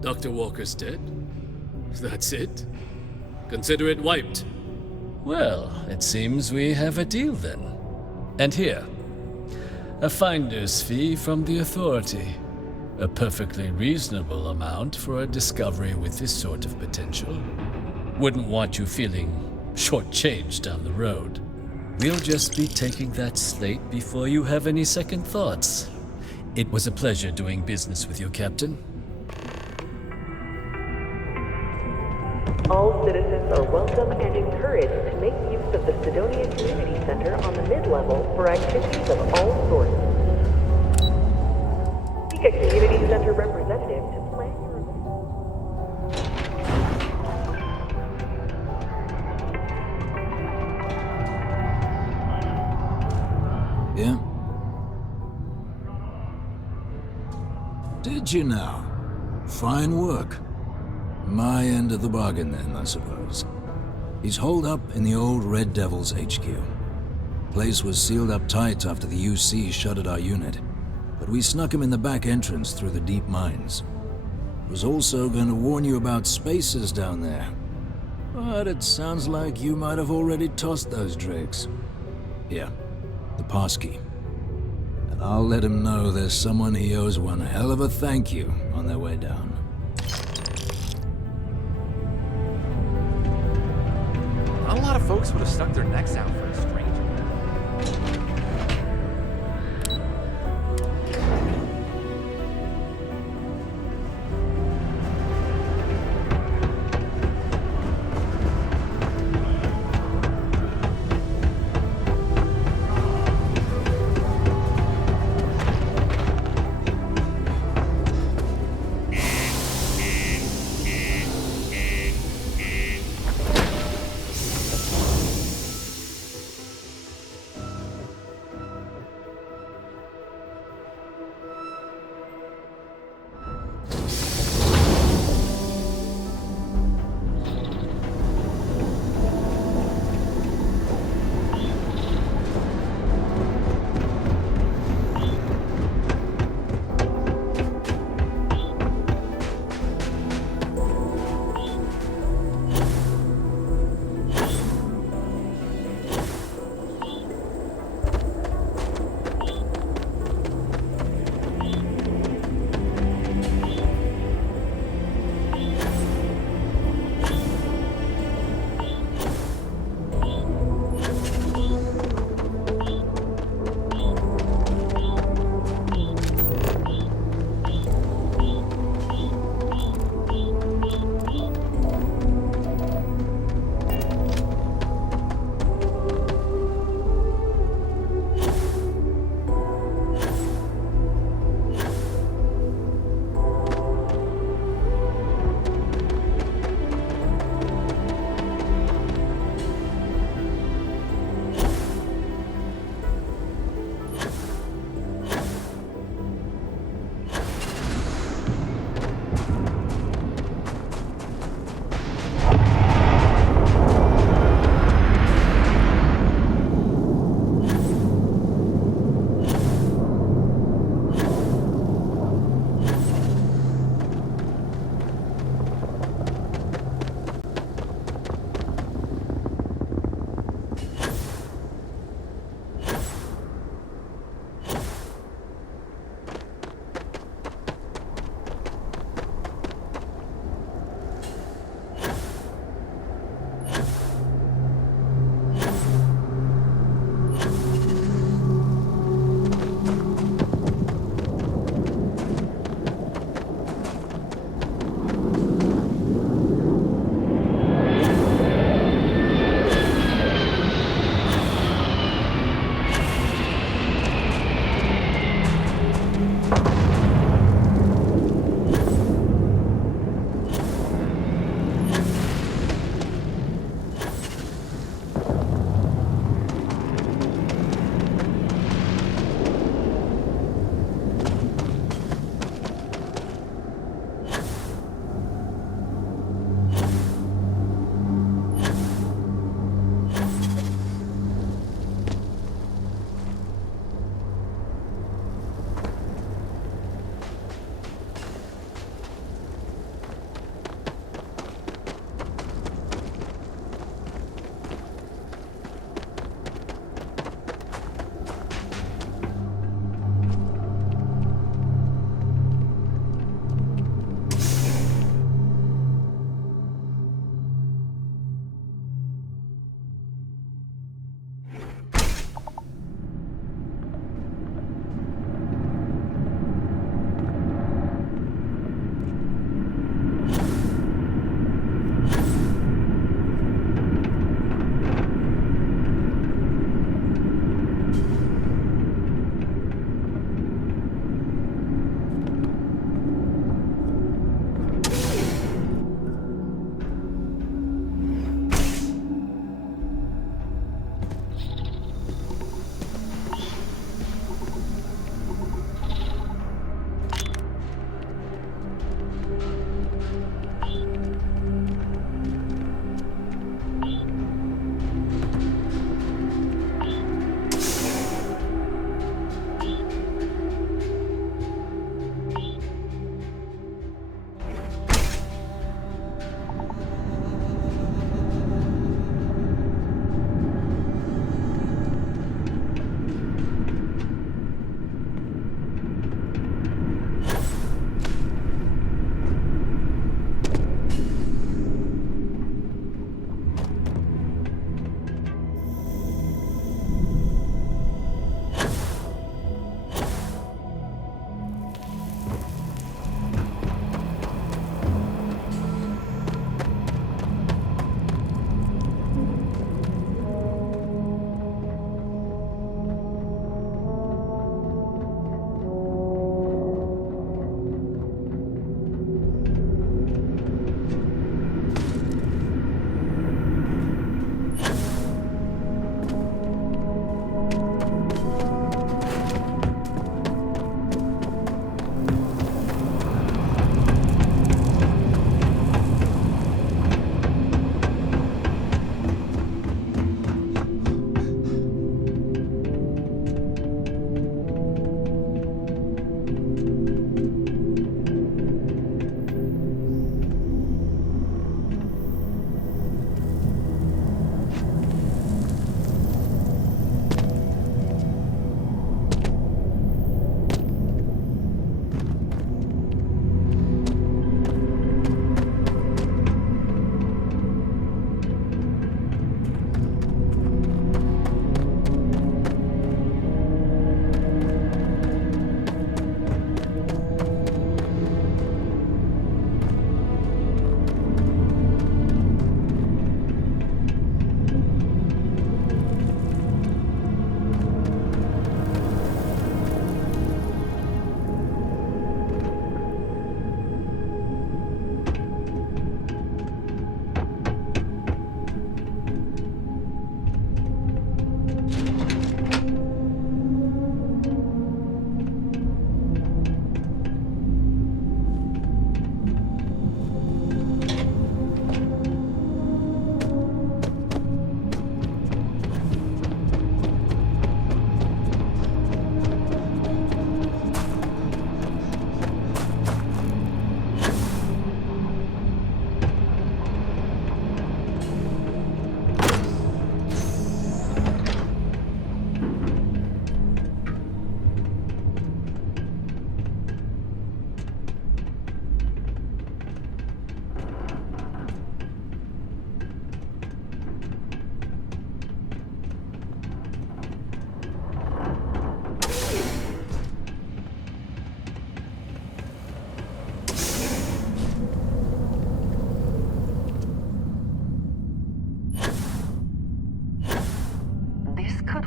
Dr. Walker's dead? That's it? Consider it wiped. Well, it seems we have a deal then. And here, a finder's fee from the Authority. A perfectly reasonable amount for a discovery with this sort of potential. Wouldn't want you feeling shortchanged down the road. We'll just be taking that slate before you have any second thoughts. It was a pleasure doing business with you, Captain. All citizens are welcome and encouraged to make use of the Sidonia Community Center on the mid-level for activities of all sorts. Seek a community center representative to plan your Yeah? Did you now? Fine work. My end of the bargain then, I suppose. He's holed up in the old Red Devil's HQ. Place was sealed up tight after the UC shuttered our unit, but we snuck him in the back entrance through the deep mines. Was also going to warn you about spacers down there, but it sounds like you might have already tossed those drakes. Here, the passkey. And I'll let him know there's someone he owes one hell of a thank you on their way down. Not a lot of folks would have stuck their necks out for a stranger.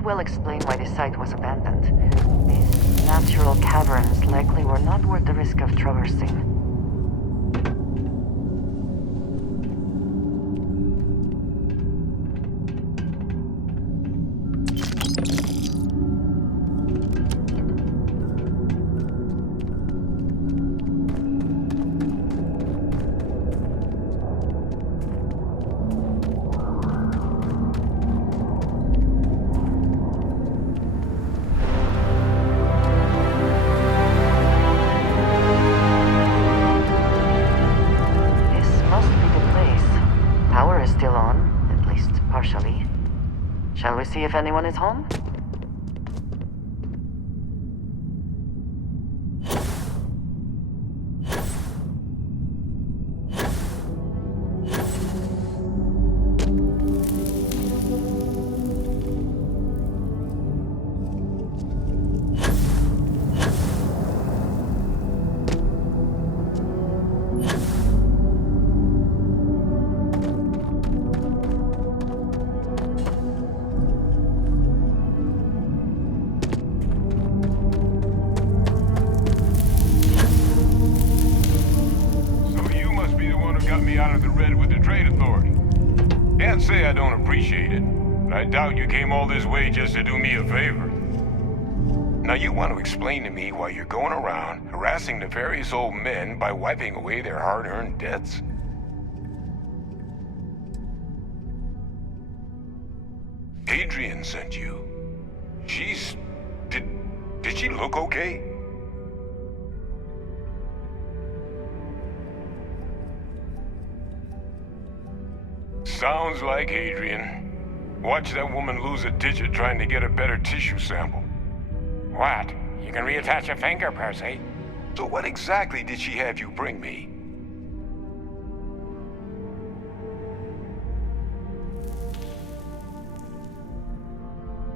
well explain why the site was abandoned. These natural caverns likely were not worth the risk of traversing. Shall we see if anyone is home? I doubt you came all this way just to do me a favor. Now you want to explain to me why you're going around harassing nefarious old men by wiping away their hard-earned debts? Adrian sent you. Did she look okay? Sounds like Adrian. Watch that woman lose a digit trying to get a better tissue sample. What? You can reattach a finger, Percy. So what exactly did she have you bring me?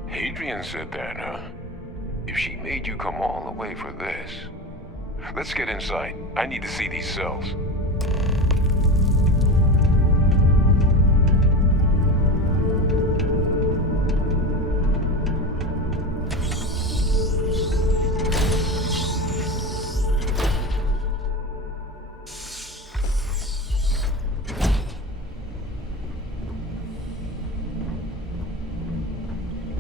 Adrian said that, huh? If she made you come all the way for this... Let's get inside. I need to see these cells.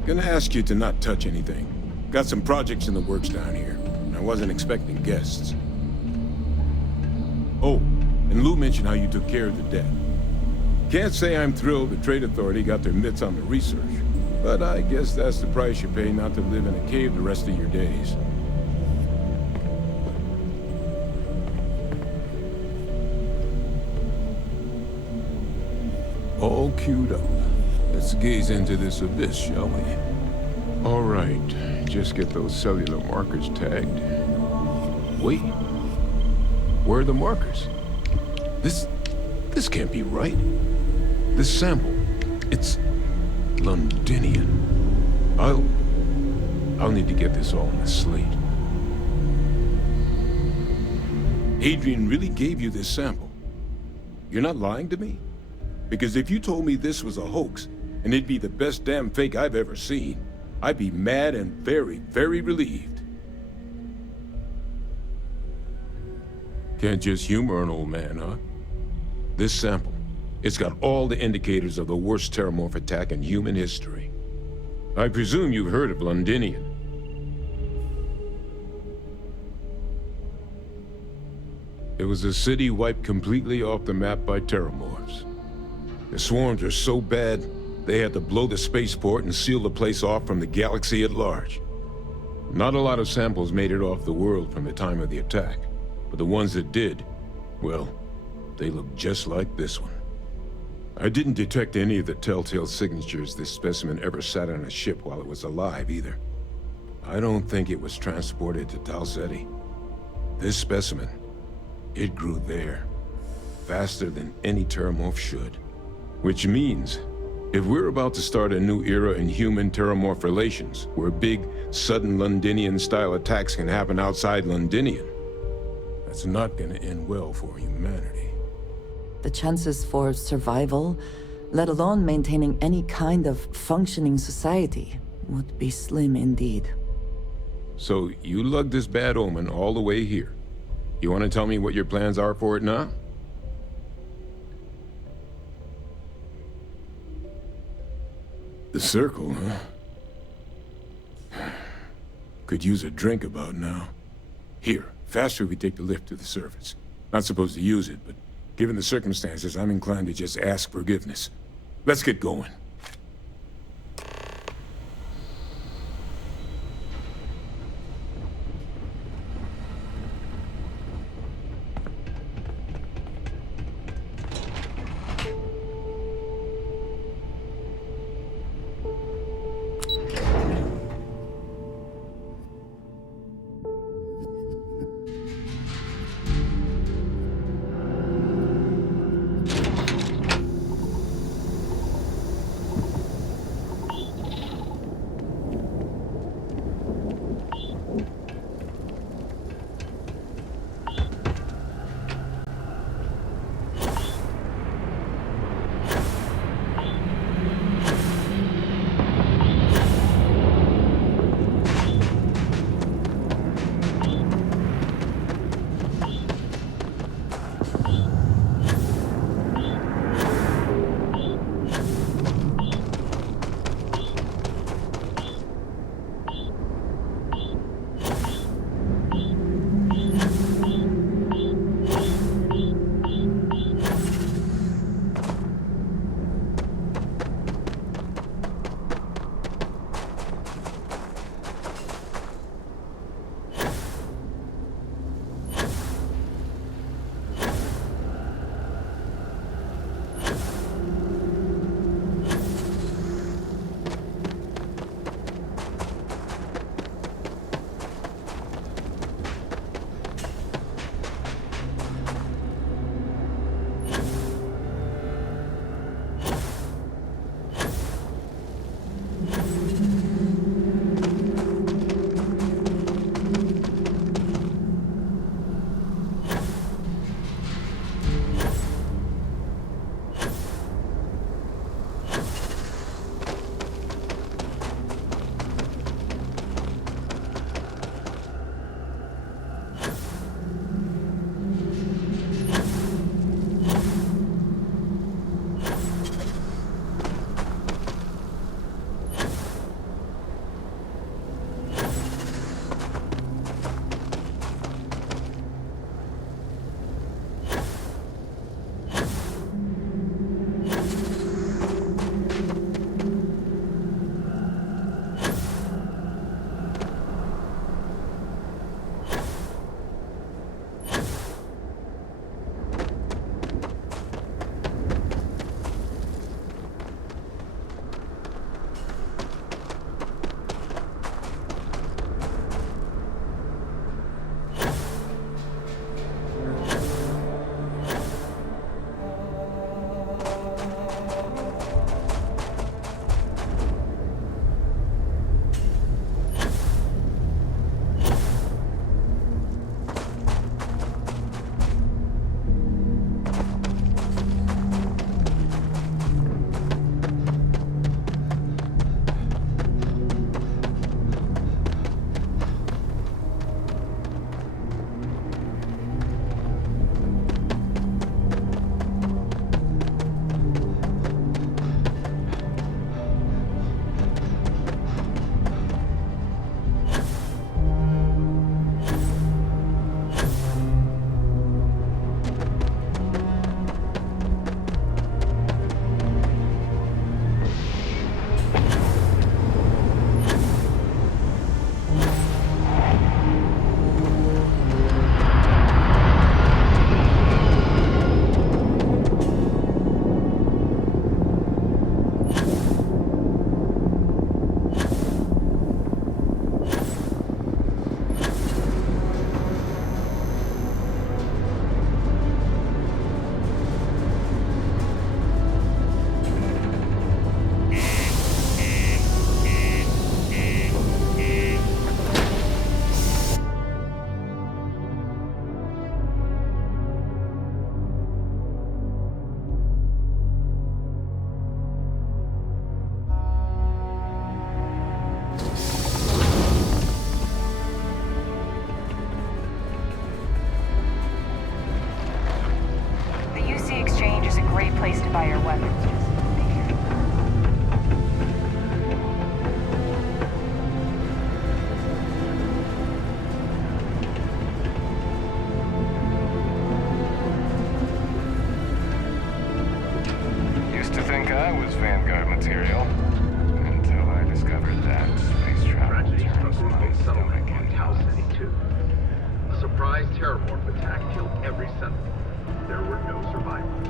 Gonna ask you to not touch anything. Got some projects in the works down here. I wasn't expecting guests. Oh, and Lou mentioned how you took care of the debt. Can't say I'm thrilled the Trade Authority got their mitts on the research, but I guess that's the price you pay not to live in a cave the rest of your days. All queued up. Let's gaze into this abyss, shall we? All right, just get those cellular markers tagged. Wait, where are the markers? This can't be right. This sample, it's Londinian. I'll need to get this all on a slate. Adrian really gave you this sample. You're not lying to me? Because if you told me this was a hoax, and it'd be the best damn fake I've ever seen, I'd be mad and very, very relieved. Can't just humor an old man, huh? This sample, it's got all the indicators of the worst terramorph attack in human history. I presume you've heard of Londinian. It was a city wiped completely off the map by terramorphs. The swarms are so bad, they had to blow the spaceport and seal the place off from the galaxy at large. Not a lot of samples made it off the world from the time of the attack, but the ones that did, well, they look just like this one. I didn't detect any of the telltale signatures this specimen ever sat on a ship while it was alive, either. I don't think it was transported to Tau Ceti. This specimen, it grew there, faster than any terramorph should. Which means, if we're about to start a new era in human-terramorph relations, where big, sudden Londinian-style attacks can happen outside Londinian, that's not gonna end well for humanity. The chances for survival, let alone maintaining any kind of functioning society, would be slim indeed. So you lugged this bad omen all the way here. You want to tell me what your plans are for it now? The circle, huh? Could use a drink about now. Here, faster we take the lift to the surface. Not supposed to use it, but given the circumstances, I'm inclined to just ask forgiveness. Let's get going. to buy your weapons, just be careful. Used to think I was Vanguard material, until I discovered that space travel turns my stomach into Tau City 2. A surprise terrormorph attack killed every settler. There were no survivors.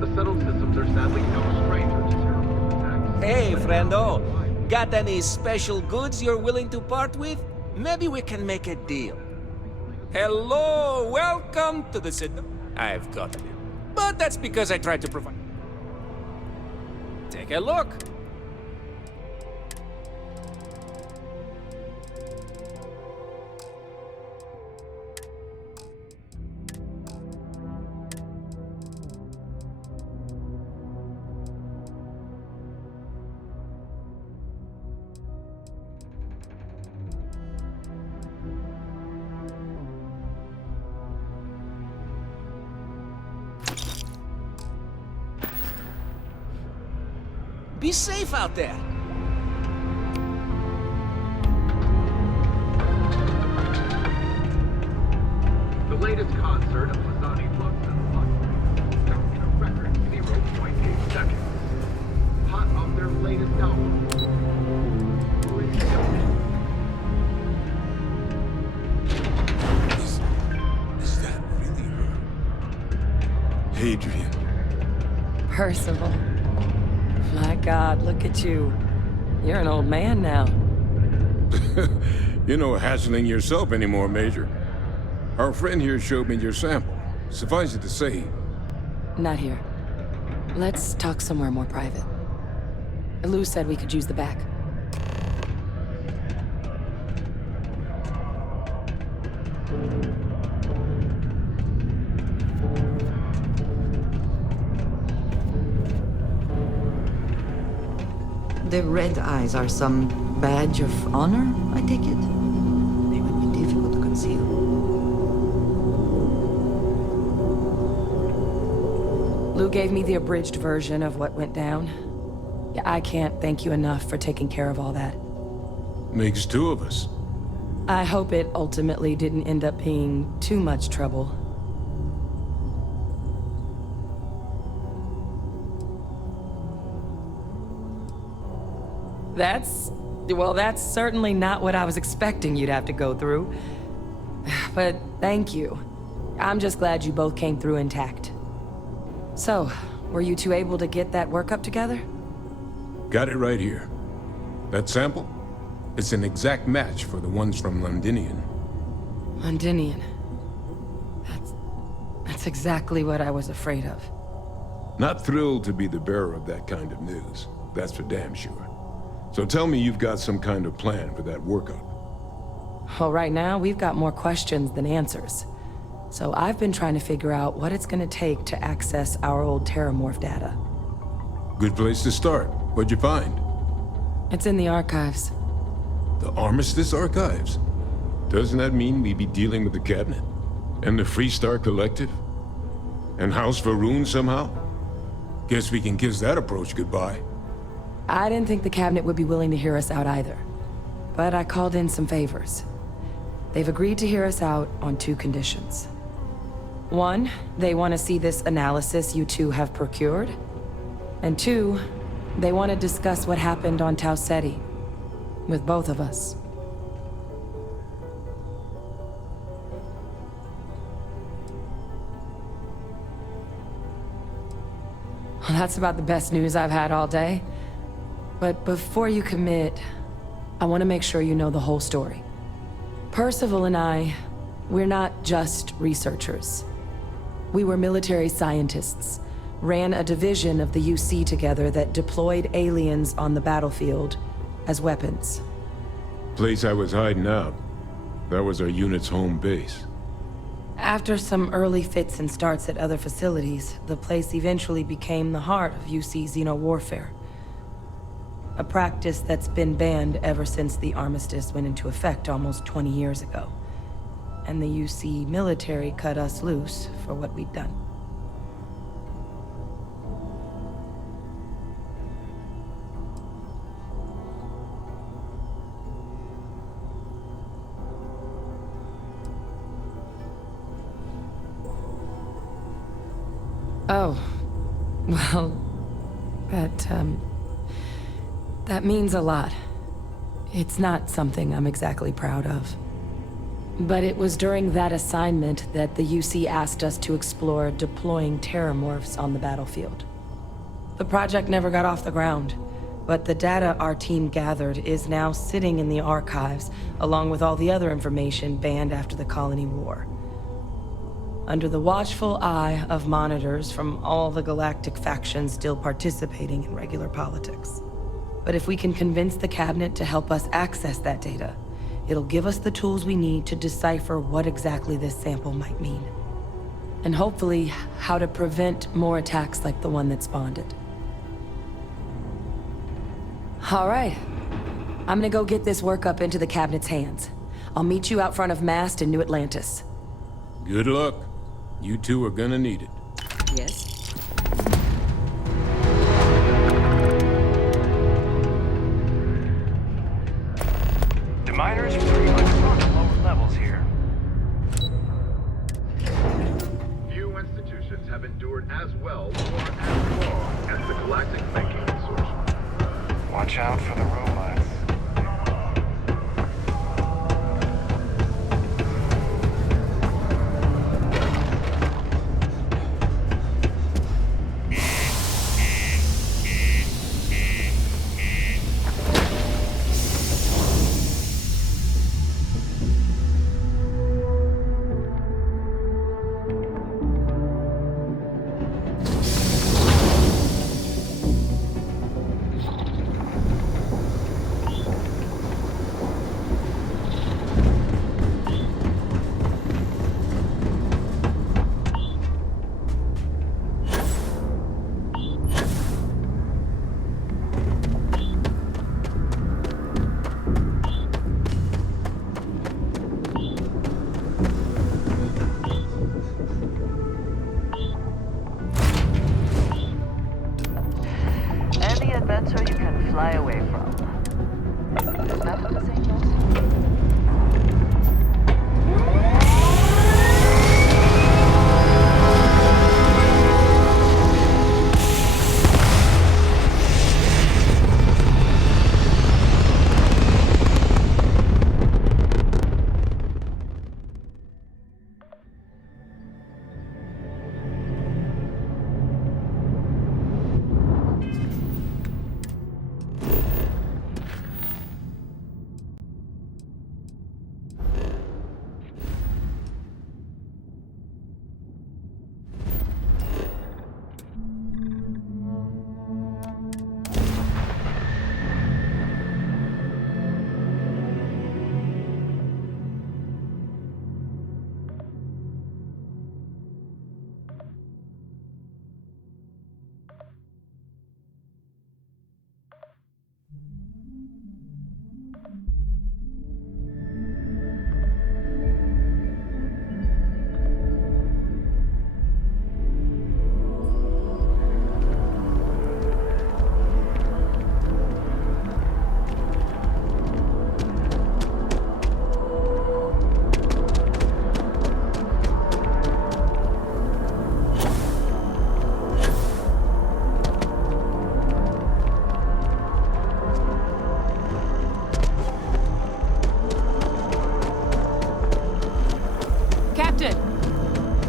The settled systems are sadly no stranger to terrormorph attacks. Hey, friendo. Got any special goods you're willing to part with? Maybe we can make a deal. Hello, welcome to the city. I've got it. But that's because I tried to provide. Take a look. Be safe out there. The latest concert of Lazani Lux and Lux stuck in a record 0.8 seconds. Hot off their latest album. Is that really her? Hadrian. Percival. My God, look at you. You're an old man now. You're no hassling yourself anymore, Major. Our friend here showed me your sample. Suffice it to say... Not here. Let's talk somewhere more private. Lou said we could use the back. The red eyes are some badge of honor, I take it? They would be difficult to conceal. Lou gave me the abridged version of what went down. Yeah, I can't thank you enough for taking care of all that. Makes two of us. I hope it ultimately didn't end up being too much trouble. That's certainly not what I was expecting you'd have to go through. But thank you. I'm just glad you both came through intact. So, were you two able to get that workup together? Got it right here. That sample? It's an exact match for the ones from Londinian. Londinian. That's exactly what I was afraid of. Not thrilled to be the bearer of that kind of news. That's for damn sure. So tell me you've got some kind of plan for that workup. Well, right now, we've got more questions than answers. So I've been trying to figure out what it's gonna take to access our old Terramorph data. Good place to start. What'd you find? It's in the archives. The Armistice Archives? Doesn't that mean we'd be dealing with the Cabinet? And the Freestar Collective? And House Varun somehow? Guess we can kiss that approach goodbye. I didn't think the Cabinet would be willing to hear us out either. But I called in some favors. They've agreed to hear us out on two conditions. One, they want to see this analysis you two have procured. And two, they want to discuss what happened on Tau Ceti. With both of us. Well, that's about the best news I've had all day. But before you commit, I want to make sure you know the whole story. Percival and I, we're not just researchers. We were military scientists, ran a division of the UC together that deployed aliens on the battlefield as weapons. Place I was hiding out. That was our unit's home base. After some early fits and starts at other facilities, the place eventually became the heart of UC xeno-warfare. A practice that's been banned ever since the armistice went into effect almost 20 years ago. And the UC military cut us loose for what we'd done. Oh. Well, that means a lot. It's not something I'm exactly proud of. But it was during that assignment that the UC asked us to explore deploying terramorphs on the battlefield. The project never got off the ground, but the data our team gathered is now sitting in the archives, along with all the other information banned after the Colony War. Under the watchful eye of monitors from all the galactic factions still participating in regular politics. But if we can convince the Cabinet to help us access that data, it'll give us the tools we need to decipher what exactly this sample might mean. And hopefully, how to prevent more attacks like the one that spawned it. All right. I'm gonna go get this workup into the Cabinet's hands. I'll meet you out front of Mast in New Atlantis. Good luck. You two are gonna need it. Yes? The miners pretty much run at lower levels here. Few institutions have endured as well or as long as the Galactic Thinking Consortium. Watch out for the robots. Any adventure you can fly away from. Is that what the saying goes?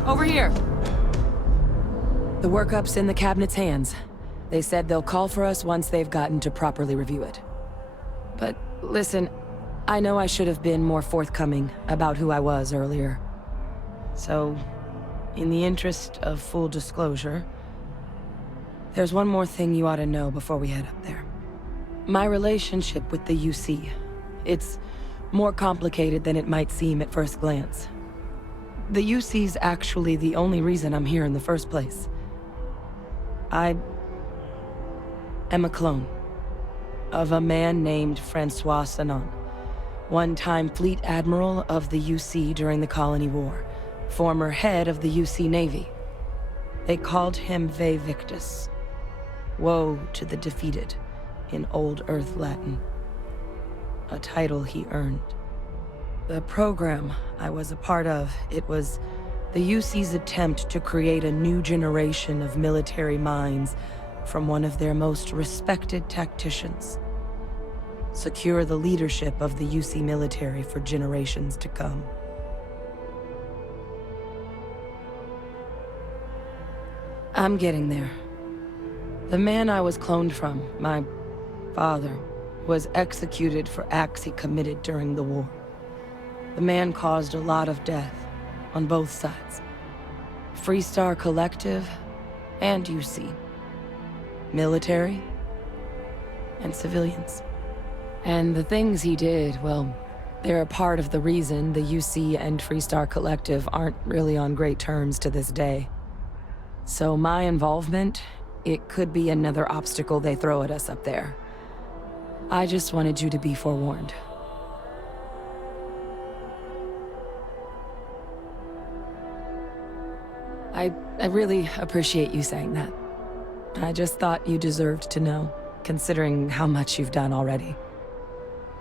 Over here. The workup's in the Cabinet's hands. They said they'll call for us once they've gotten to properly review it. But listen, I know I should have been more forthcoming about who I was earlier. So, in the interest of full disclosure, there's one more thing you ought to know before we head up there. My relationship with the UC. It's more complicated than it might seem at first glance. The UC's actually the only reason I'm here in the first place. I am a clone of a man named Francois Sanon, one-time fleet admiral of the UC during the Colony War, former head of the UC Navy. They called him Ve Victus, woe to the defeated, in Old Earth Latin, a title he earned. The program I was a part of, it was The UC's attempt to create a new generation of military minds from one of their most respected tacticians. Secure the leadership of the UC military for generations to come. I'm getting there. The man I was cloned from, my father, was executed for acts he committed during the war. The man caused a lot of death, on both sides. Freestar Collective and UC. Military and civilians. And the things he did, well, they're a part of the reason the UC and Freestar Collective aren't really on great terms to this day. So my involvement, it could be another obstacle they throw at us up there. I just wanted you to be forewarned. I really appreciate you saying that. I just thought you deserved to know, considering how much you've done already.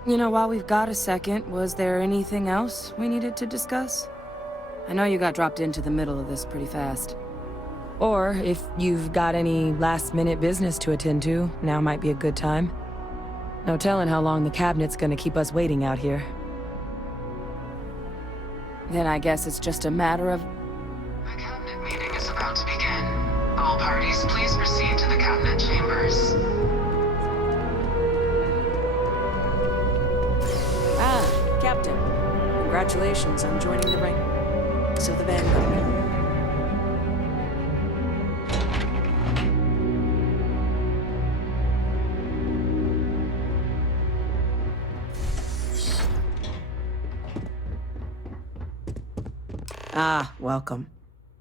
You know, while we've got a second, was there anything else we needed to discuss? I know you got dropped into the middle of this pretty fast. Or, if you've got any last-minute business to attend to, now might be a good time. No telling how long the cabinet's gonna keep us waiting out here. Then I guess it's just a matter of... The cabinet meeting is about to begin. All parties, please proceed to the cabinet chambers. Ah, Captain. Congratulations on joining the ranks of the Vanguard. Ah, welcome.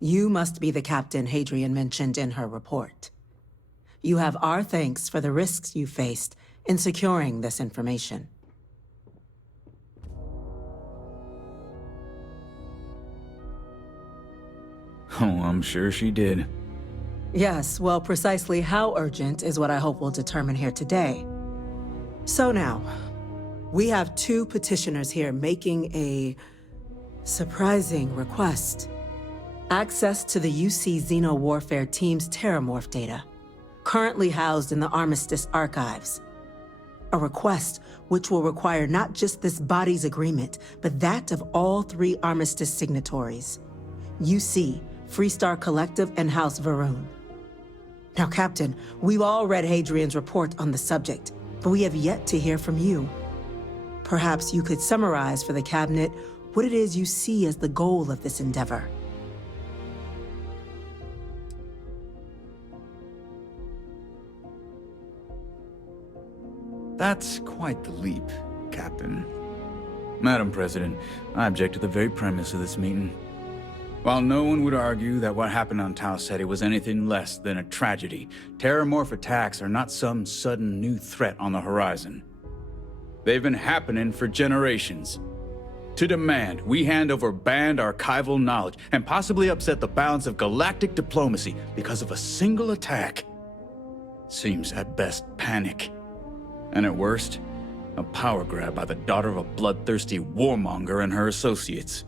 You must be the captain Hadrian mentioned in her report. You have our thanks for the risks you faced in securing this information. Oh, I'm sure she did. Yes, well, precisely how urgent is what I hope we'll determine here today. So now, we have two petitioners here making a surprising request. Access to the UC Xeno Warfare Team's Terramorph data, currently housed in the Armistice archives. A request which will require not just this body's agreement, but that of all 3 Armistice signatories. UC, Freestar Collective, and House Varun. Now, Captain, we've all read Hadrian's report on the subject, but we have yet to hear from you. Perhaps you could summarize for the Cabinet what it is you see as the goal of this endeavor. That's quite the leap, Captain. Madam President, I object to the very premise of this meeting. While no one would argue that what happened on Tau Ceti was anything less than a tragedy, Terramorph attacks are not some sudden new threat on the horizon. They've been happening for generations. To demand we hand over banned archival knowledge and possibly upset the balance of galactic diplomacy because of a single attack seems at best panic. And at worst, a power grab by the daughter of a bloodthirsty warmonger and her associates.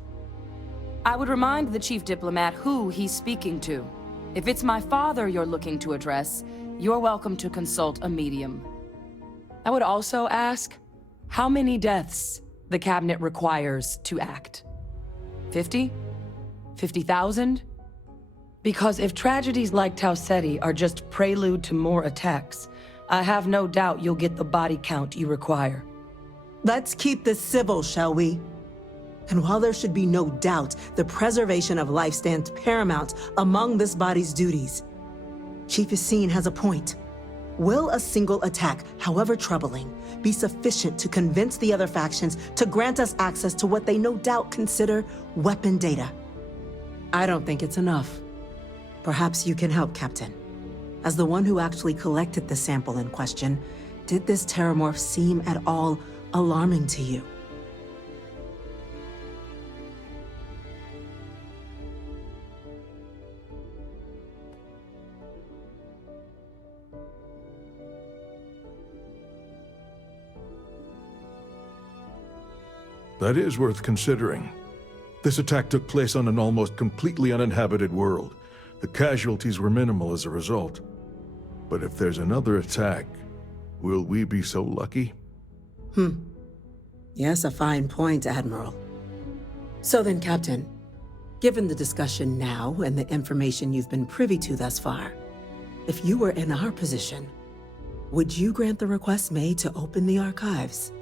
I would remind the Chief Diplomat who he's speaking to. If it's my father you're looking to address, you're welcome to consult a medium. I would also ask, how many deaths the Cabinet requires to act? 50? 50,000? Because if tragedies like Tau Ceti are just prelude to more attacks, I have no doubt you'll get the body count you require. Let's keep this civil, shall we? And while there should be no doubt the preservation of life stands paramount among this body's duties, Chief Yassine has a point. Will a single attack, however troubling, be sufficient to convince the other factions to grant us access to what they no doubt consider weapon data? I don't think it's enough. Perhaps you can help, Captain. As the one who actually collected the sample in question, did this Terramorph seem at all alarming to you? That is worth considering. This attack took place on an almost completely uninhabited world. The casualties were minimal as a result. But if there's another attack, will we be so lucky? Yes, a fine point, Admiral. So then, Captain, given the discussion now and the information you've been privy to thus far, if you were in our position, would you grant the request made to open the archives?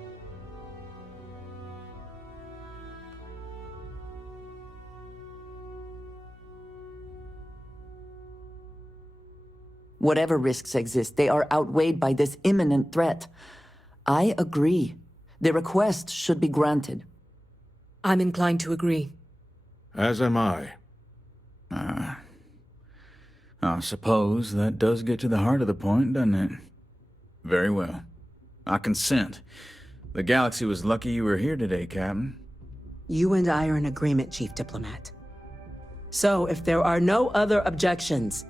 Whatever risks exist, they are outweighed by this imminent threat. I agree. The request should be granted. I'm inclined to agree. As am I. I suppose that does get to the heart of the point, doesn't it? Very well. I consent. The galaxy was lucky you were here today, Captain. You and I are in agreement, Chief Diplomat. So, if there are no other objections,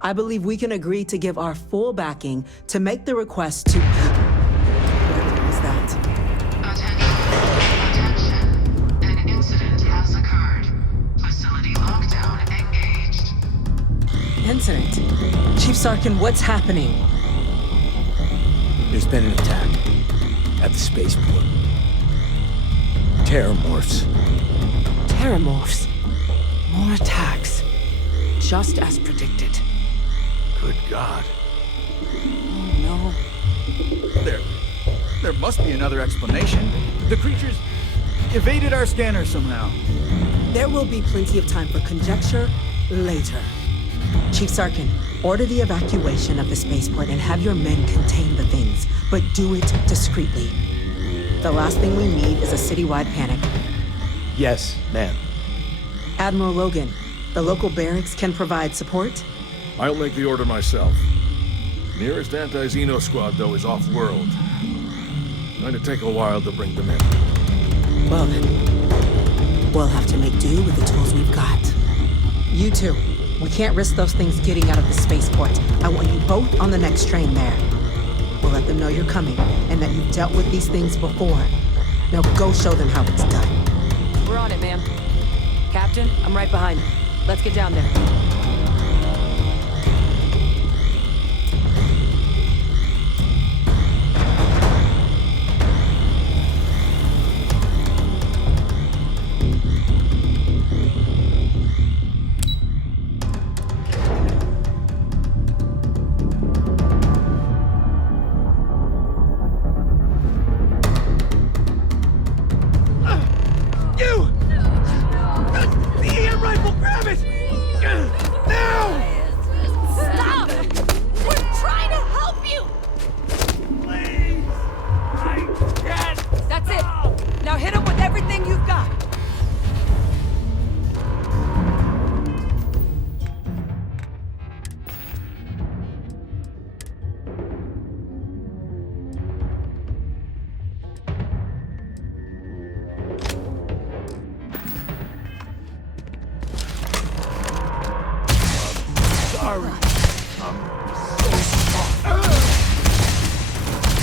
I believe we can agree to give our full backing to make the request to... What was that? Attention. An incident has occurred. Facility lockdown engaged. Incident? Chief Sarkin, what's happening? There's been an attack at the spaceport. Terramorphs. Terramorphs? More attacks. Just as predicted. Good God. Oh, There must be another explanation. The creatures evaded our scanner somehow. no. There will be plenty of time for conjecture later. Chief Sarkin, order the evacuation of the spaceport and have your men contain the things, but do it discreetly. The last thing we need is a citywide panic. Yes, ma'am. Admiral Logan, the local barracks can provide support? I'll make the order myself. Nearest anti-Xeno squad, though, is off-world. Going to take a while to bring them in. Well then, we'll have to make do with the tools we've got. You two, we can't risk those things getting out of the spaceport. I want you both on the next train there. We'll let them know you're coming and that you've dealt with these things before. Now go show them how it's done. We're on it, ma'am. Captain, I'm right behind you. Let's get down there.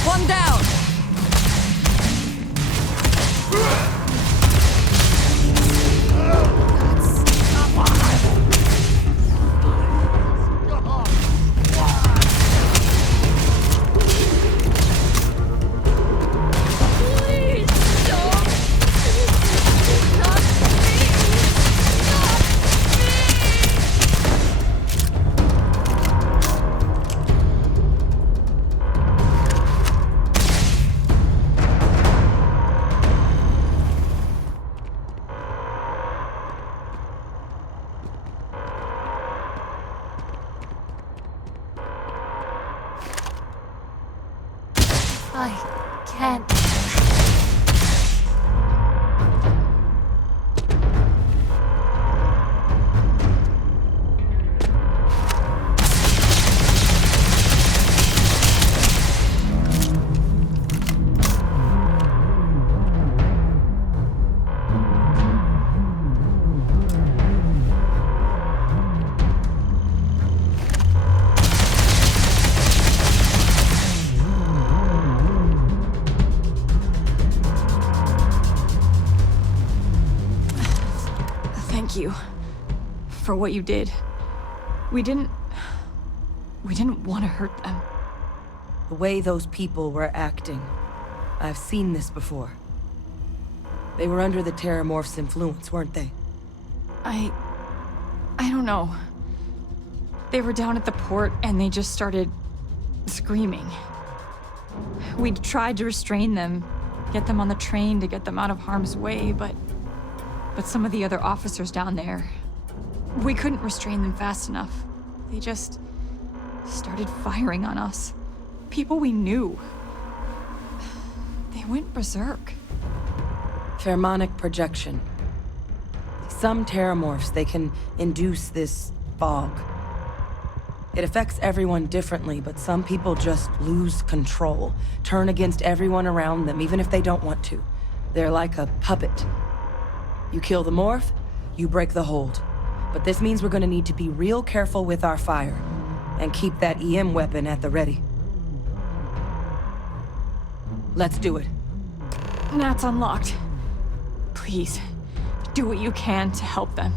One down! I can't. for what you did. We didn't want to hurt them. The way those people were acting, I've seen this before. They were under the Terramorph's influence, weren't they? I don't know. They were down at the port and they just started screaming. We tried to restrain them, get them on the train to get them out of harm's way, but some of the other officers down there, we couldn't restrain them fast enough. They just started firing on us. People we knew. They went berserk. Pheromonic projection. Some Terramorphs, they can induce this fog. It affects everyone differently, but some people just lose control, turn against everyone around them, even if they don't want to. They're like a puppet. You kill the morph, you break the hold. But this means we're gonna need to be real careful with our fire, and keep that EM weapon at the ready. Let's do it. Nat's unlocked. Please, do what you can to help them.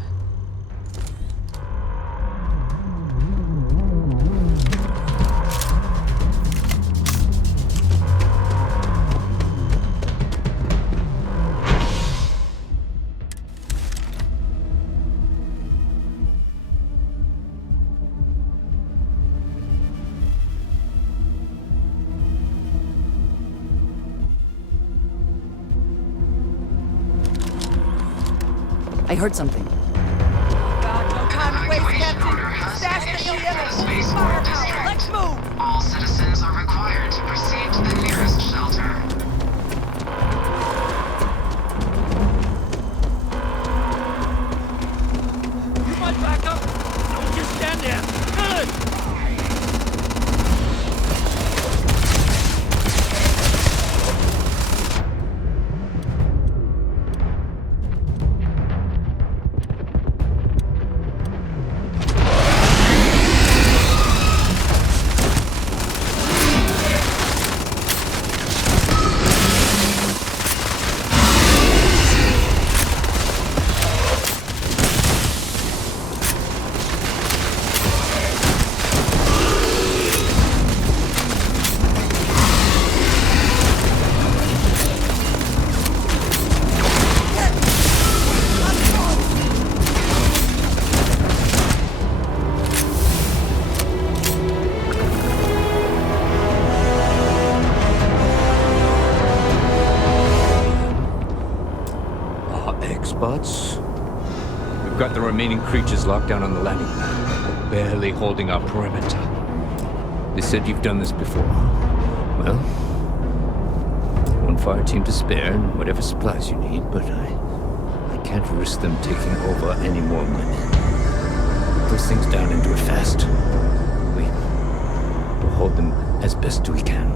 I heard something. God, no time to waste, Captain. Stash the EM and firepower. Let's move. All citizens are required to proceed to the nearest shelter. You might back up. Don't just stand there. Good. Experts? We've got the remaining creatures locked down on the landing pad, barely holding our perimeter. They said you've done this before. Well, one fire team to spare and whatever supplies you need, but I can't risk them taking over any more of my men. Put those things down and do it fast. We'll hold them as best we can.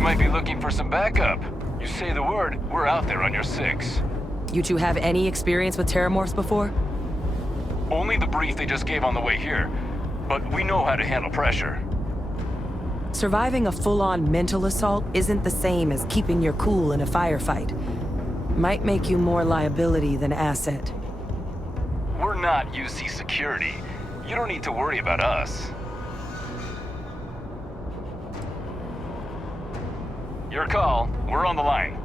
Might be looking for some backup. You say the word, we're out there on your 6. You two have any experience with terramorphs before? Only the brief they just gave on the way here, but we know how to handle pressure. Surviving a full-on mental assault isn't the same as keeping your cool in a firefight. Might make you more liability than asset. We're not UC security. You don't need to worry about us. Your call. We're on the line.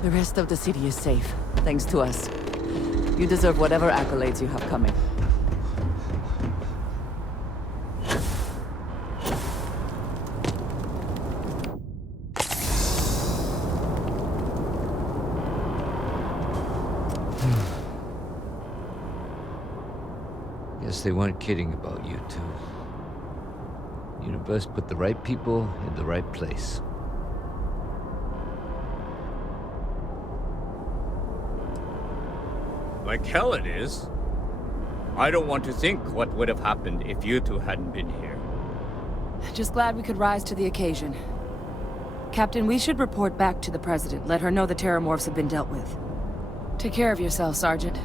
The rest of the city is safe, thanks to us. You deserve whatever accolades you have coming. Guess they weren't kidding about you two. Universe put the right people in the right place. Like hell it is. I don't want to think what would have happened if you two hadn't been here. Just glad we could rise to the occasion. Captain, we should report back to the President. Let her know the terramorphs have been dealt with. Take care of yourself, Sergeant.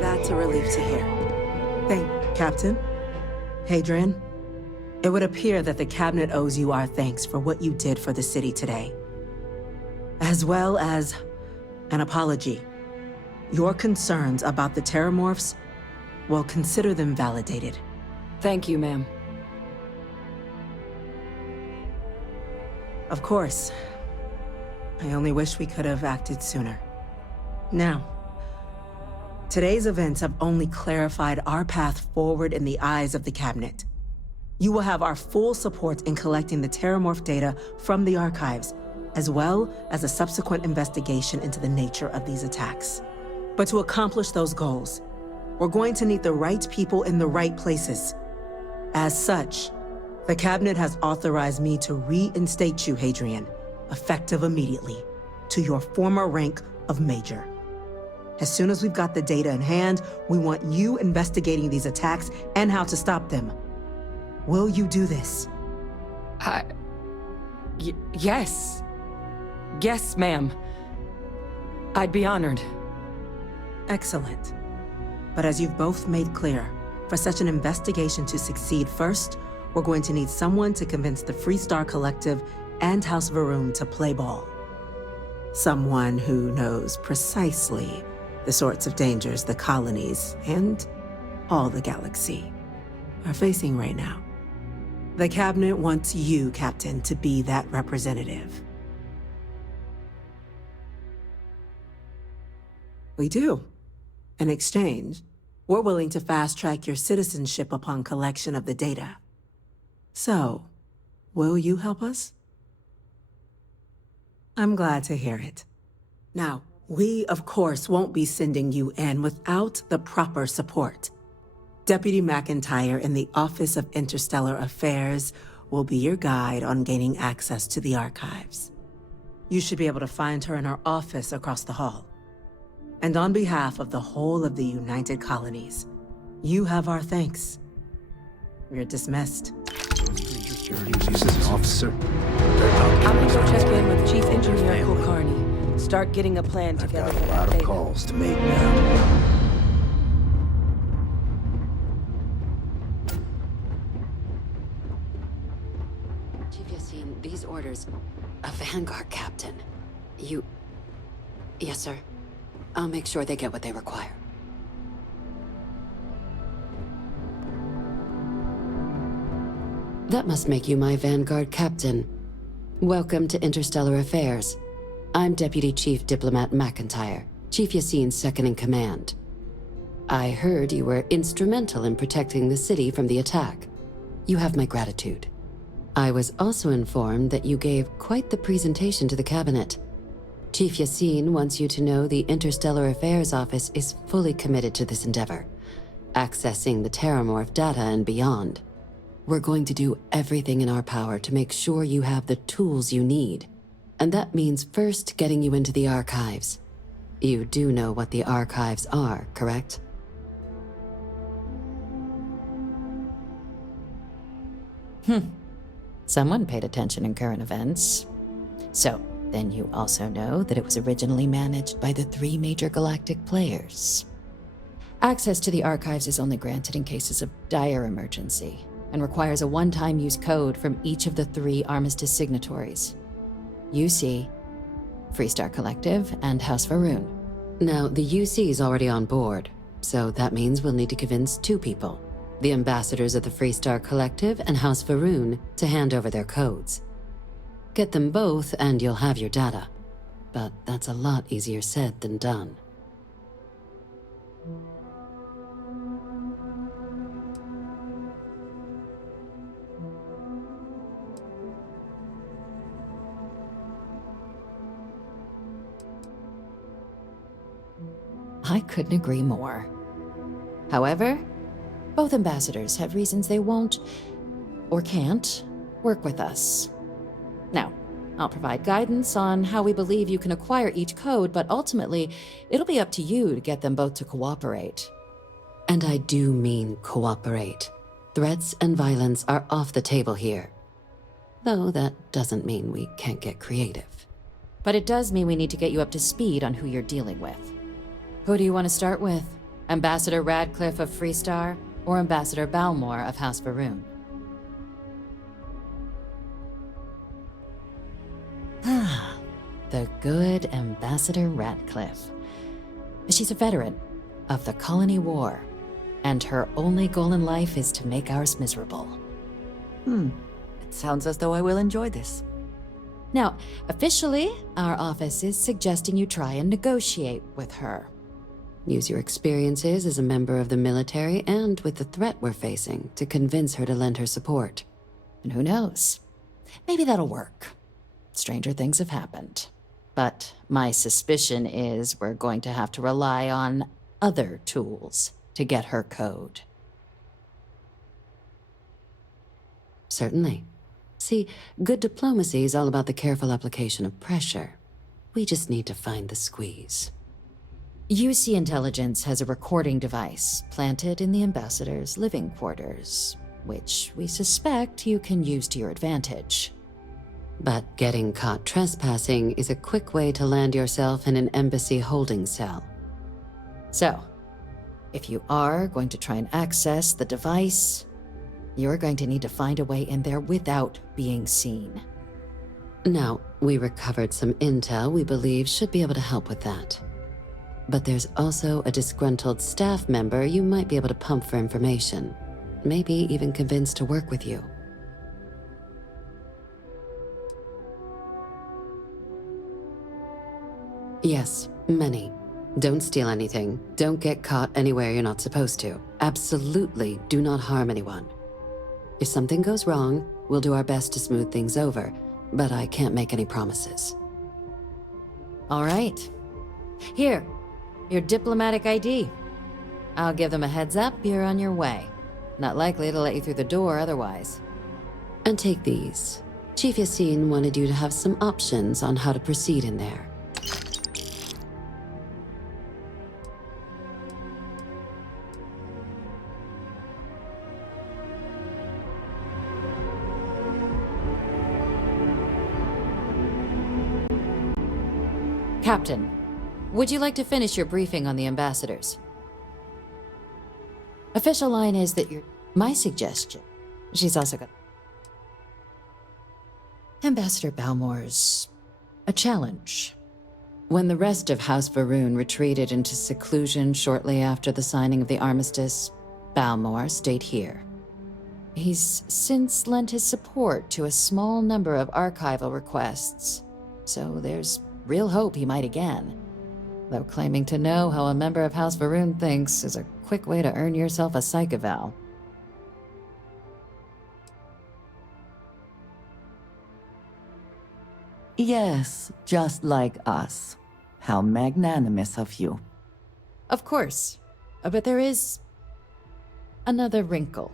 That's a relief to hear. Thank you, Captain. Hadrian, it would appear that the Cabinet owes you our thanks for what you did for the city today. As well as an apology. Your concerns about the terramorphs, well, consider them validated. Thank you, ma'am. Of course. I only wish we could have acted sooner. Now, today's events have only clarified our path forward in the eyes of the Cabinet. You will have our full support in collecting the terramorph data from the archives, as well as a subsequent investigation into the nature of these attacks. But to accomplish those goals, we're going to need the right people in the right places. As such, the Cabinet has authorized me to reinstate you, Hadrian, effective immediately, to your former rank of Major. As soon as we've got the data in hand, we want you investigating these attacks and how to stop them. Will you do this? Yes. Yes, ma'am. I'd be honored. Excellent. But as you've both made clear, for such an investigation to succeed first, we're going to need someone to convince the Freestar Collective and House Varun to play ball. Someone who knows precisely the sorts of dangers the colonies and all the galaxy are facing right now. The Cabinet wants you, Captain, to be that representative. We do. In exchange, we're willing to fast-track your citizenship upon collection of the data. So, will you help us? I'm glad to hear it. Now, we, of course, won't be sending you in without the proper support. Deputy McIntyre in the Office of Interstellar Affairs will be your guide on gaining access to the archives. You should be able to find her in her office across the hall. And on behalf of the whole of the United Colonies, you have our thanks. You're dismissed. Officer. I'm gonna go check in with Chief Engineer Kulkarni. Start getting a plan together. I've got a lot of calls to make now. Chief Yassine, these orders. A Vanguard captain. You... Yes, sir. I'll make sure they get what they require. That must make you my Vanguard captain. Welcome to Interstellar Affairs. I'm Deputy Chief Diplomat McIntyre, Chief Yassine's second-in-command. I heard you were instrumental in protecting the city from the attack. You have my gratitude. I was also informed that you gave quite the presentation to the cabinet. Chief Yassine wants you to know the Interstellar Affairs Office is fully committed to this endeavor, accessing the Terramorph data and beyond. We're going to do everything in our power to make sure you have the tools you need. And that means first getting you into the archives. You do know what the archives are, correct? Someone paid attention in current events. So, then you also know that it was originally managed by the 3 major galactic players. Access to the archives is only granted in cases of dire emergency, and requires a one-time use code from each of the 3 armistice signatories. UC, Freestar Collective, and House Varun. Now, the UC is already on board, so that means we'll need to convince 2 people. The ambassadors of the Freestar Collective and House Varun to hand over their codes. Get them both and you'll have your data. But that's a lot easier said than done. I couldn't agree more. However, both ambassadors have reasons they won't, or can't, work with us. Now, I'll provide guidance on how we believe you can acquire each code, but ultimately, it'll be up to you to get them both to cooperate. And I do mean cooperate. Threats and violence are off the table here. Though that doesn't mean we can't get creative. But it does mean we need to get you up to speed on who you're dealing with. Who do you want to start with? Ambassador Radcliffe of Freestar, or Ambassador Balmore of House Varun? The good Ambassador Radcliffe. She's a veteran of the Colony War, and her only goal in life is to make ours miserable. It sounds as though I will enjoy this. Now, officially, our office is suggesting you try and negotiate with her. Use your experiences as a member of the military and with the threat we're facing to convince her to lend her support. And who knows? Maybe that'll work. Stranger things have happened. But my suspicion is we're going to have to rely on other tools to get her code. Certainly. See, good diplomacy is all about the careful application of pressure. We just need to find the squeeze. UC Intelligence has a recording device planted in the ambassador's living quarters, which we suspect you can use to your advantage. But getting caught trespassing is a quick way to land yourself in an embassy holding cell. So, if you are going to try and access the device, you're going to need to find a way in there without being seen. Now, we recovered some intel we believe should be able to help with that. But there's also a disgruntled staff member you might be able to pump for information. Maybe even convince to work with you. Yes, many. Don't steal anything. Don't get caught anywhere you're not supposed to. Absolutely do not harm anyone. If something goes wrong, we'll do our best to smooth things over, but I can't make any promises. All right. Here, your diplomatic ID. I'll give them a heads up, you're on your way. Not likely to let you through the door otherwise. And take these. Chief Yassine wanted you to have some options on how to proceed in there. Captain, would you like to finish your briefing on the ambassadors? Official line is that you're... My suggestion. She's also got... Ambassador Balmore's... a challenge. When the rest of House Varun retreated into seclusion shortly after the signing of the armistice, Balmore stayed here. He's since lent his support to a small number of archival requests, so there's real hope he might again. Though claiming to know how a member of House Varun thinks is a quick way to earn yourself a psych eval. Yes, just like us. How magnanimous of you. Of course, but there is another wrinkle.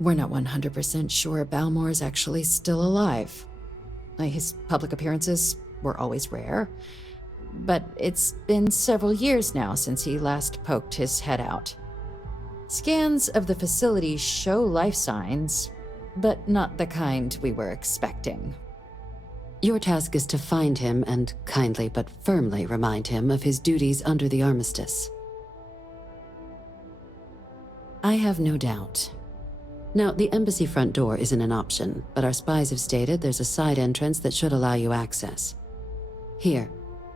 We're not 100% sure Balmore's actually still alive. His public appearances were always rare, but it's been several years now since he last poked his head out. Scans of the facility show life signs, but not the kind we were expecting. Your task is to find him and kindly but firmly remind him of his duties under the armistice. I have no doubt. Now, the embassy front door isn't an option, but our spies have stated there's a side entrance that should allow you access. Here,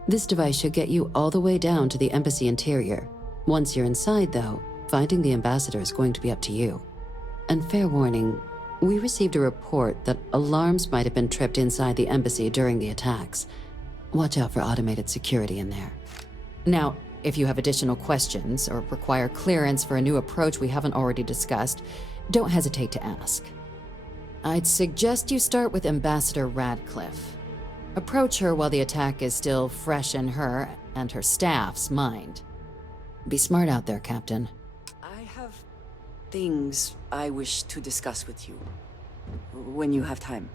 this device should get you all the way down to the embassy interior. Once you're inside, though, finding the ambassador is going to be up to you. And fair warning, we received a report that alarms might have been tripped inside the embassy during the attacks. Watch out for automated security in there. Now, if you have additional questions or require clearance for a new approach we haven't already discussed, don't hesitate to ask. I'd suggest you start with Ambassador Radcliffe. Approach her while the attack is still fresh in her and her staff's mind. Be smart out there, Captain. I have things I wish to discuss with you. When you have time.